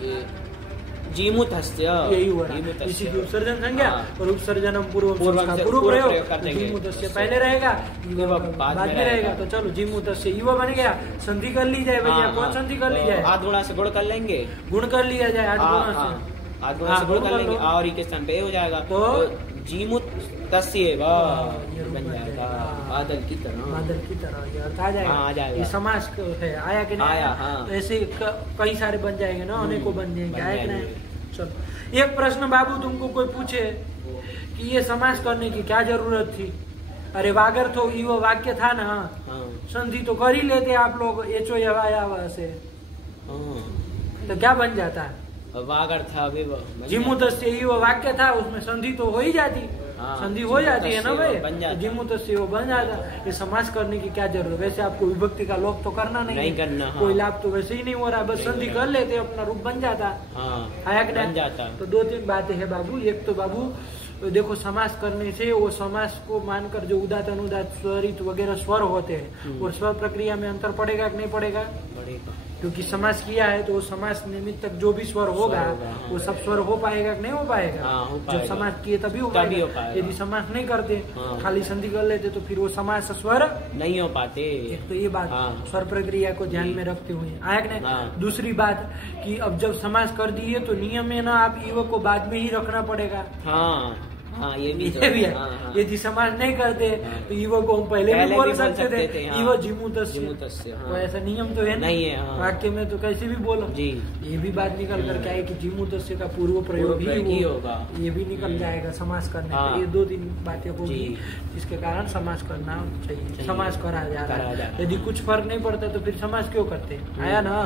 जीमुतस्य। यही हो रहा है, इसी की उपसर्जन संज्ञा। और उपसर्जनम पूर्व प्रयोग। जीमुतस्य पहले रहेगा, बाद में रहेगा। तो चलो जीमुतस्य इव बन गया। संधि कर ली जाए भैया। कौन संधि कर ली जाए? आध गुणा से गुण कर लेंगे। गुण कर लिया जाए आध गुणा से। आध गुणा से गुण कर लेंगे और ई के स्थान पे हो जाएगा। तो जीमुत तस्य बन जाएगा। बादल की तरह। बादल की तरह ये अर्थ आ जाएगा। ये समास है, आया कि नहीं आया? तो ऐसे कई सारे बन जाएंगे ना, अनेकों बन जाएंगे। आया कि नहीं? चलो, एक प्रश्न बाबू तुमको कोई पूछे कि ये समास करने की क्या जरूरत थी? अरे वागर तो ये वाक्य था ना, संधि तो कर ही लेते आप लोग एचो यवा से, तो क्या बन जाता है? वागर था जिमुतस्य ये वाक्य था, उसमें संधि तो हो ही जाती। संधि हो जाती है ना भाई, जिमुतस्य वो बन जाता। ये समास करने की क्या जरूरत? वैसे आपको विभक्ति का लोप तो करना नहीं करना। कोई लाभ तो वैसे ही नहीं हो रहा, बस संधि कर लेते अपना रूप बन जाता। आया कि नहीं? तो दो तीन बातें है बाबू। एक तो बाबू देखो, समास करने से वो समास को मानकर जो उदात अनुदात स्वरित वगैरह स्वर होते हैं, और स्वर प्रक्रिया में अंतर पड़ेगा कि नहीं पड़ेगा? पड़ेगा, क्योंकि समास किया है तो समास निमित्त तक जो भी स्वर होगा वो सब स्वर हो पाएगा कि नहीं हो पाएगा? जब समास किए तभी हो पाएगा। यदि समास नहीं करते, खाली संधि कर लेते, तो फिर वो समास स्वर नहीं हो पाते। एक तो ये बात स्वर प्रक्रिया को ध्यान में रखते हुए आया कि नहीं? दूसरी बात कि अब जब समास कर दिए तो नियम है ना, आप युवक को बाद में ही रखना पड़ेगा। ये भी है। यदि समास नहीं करते तो युवक को हम पहले भी बोल सकते थे युव जिमुतस्य। तो ऐसा नियम तो है नहीं है वाक्य में, तो कैसे भी बोलो जी। ये भी बात निकल कर क्या है कि जिमुतस्य का पूर्व प्रयोग ही होगा, ये भी निकल जाएगा समास करने का। ये दो तीन बातें होगी जिसके कारण समास करना चाहिए, समास करा जा रहा है। यदि कुछ फर्क नहीं पड़ता तो फिर समास क्यों करते? आया ना?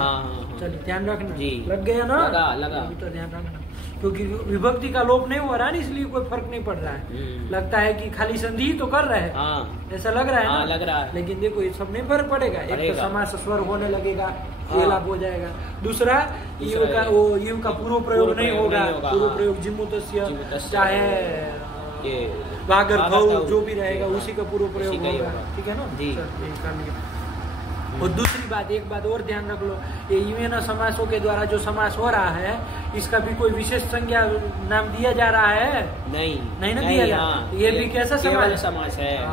चलिए ध्यान रखना। लग गया ना? लगा। तो ध्यान रखना, क्योंकि विभक्ति का लोप नहीं हो रहा है, इसलिए कोई फर्क नहीं पड़ रहा है। लगता है कि खाली संधि ही तो कर रहे हैं, ऐसा लग रहा है ना? लग रहा है। लेकिन देखो, ये सब नहीं फर्क पड़ेगा। एक तो समास स्वर होने लगेगा, ये लाभ हो जाएगा। दूसरा यू का पूर्व प्रयोग नहीं होगा। पूर्व प्रयोग जिमुतस्य, चाहे वागर भव जो भी रहेगा उसी का पूर्व प्रयोग होगा। ठीक है ना? और दूसरी बात, एक बात और ध्यान रख लो, ये इवेन समासों के द्वारा जो समास हो रहा है, इसका भी कोई विशेष संज्ञा नाम दिया जा रहा है? नहीं ना दिया जा रहा। ये भी कैसा समास है?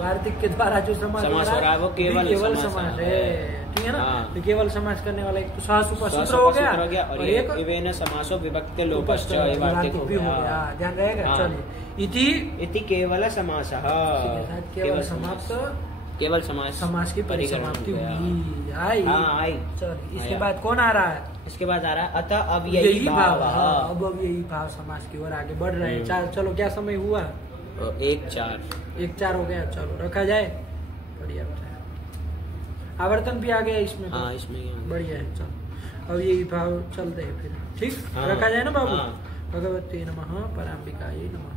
वार्तिक के द्वारा जो समास हो रहा है वो केवल समास है। ठीक है ना? तो केवल समास करने वाला एक तो सहसूत्र सूत्र हो गया, और एक इवेन समासो विभक्त लोपश्च वार्तिक भी हो गया। ध्यान रहेगा। चलिए, इति केवल समासः, केवल समाप्त, केवल समास की परिसमाप्ति होगी। आई। चल, इसके बाद कौन आ रहा है? इसके बाद आ रहा है अतः अव्ययी भाव। अब अव्ययी भाव समास की ओर आगे बढ़ रहे हैं। चलो, क्या समय हुआ? 1:04 हो गया। चलो रखा जाए, बढ़िया। आवर्तन भी आ गया इसमें। इसमें बढ़िया है। चलो, अब यही भाव चलते हैं फिर। ठीक, रखा जाए ना बाबू? भगवते नमः, पराम्बिकायै नमः।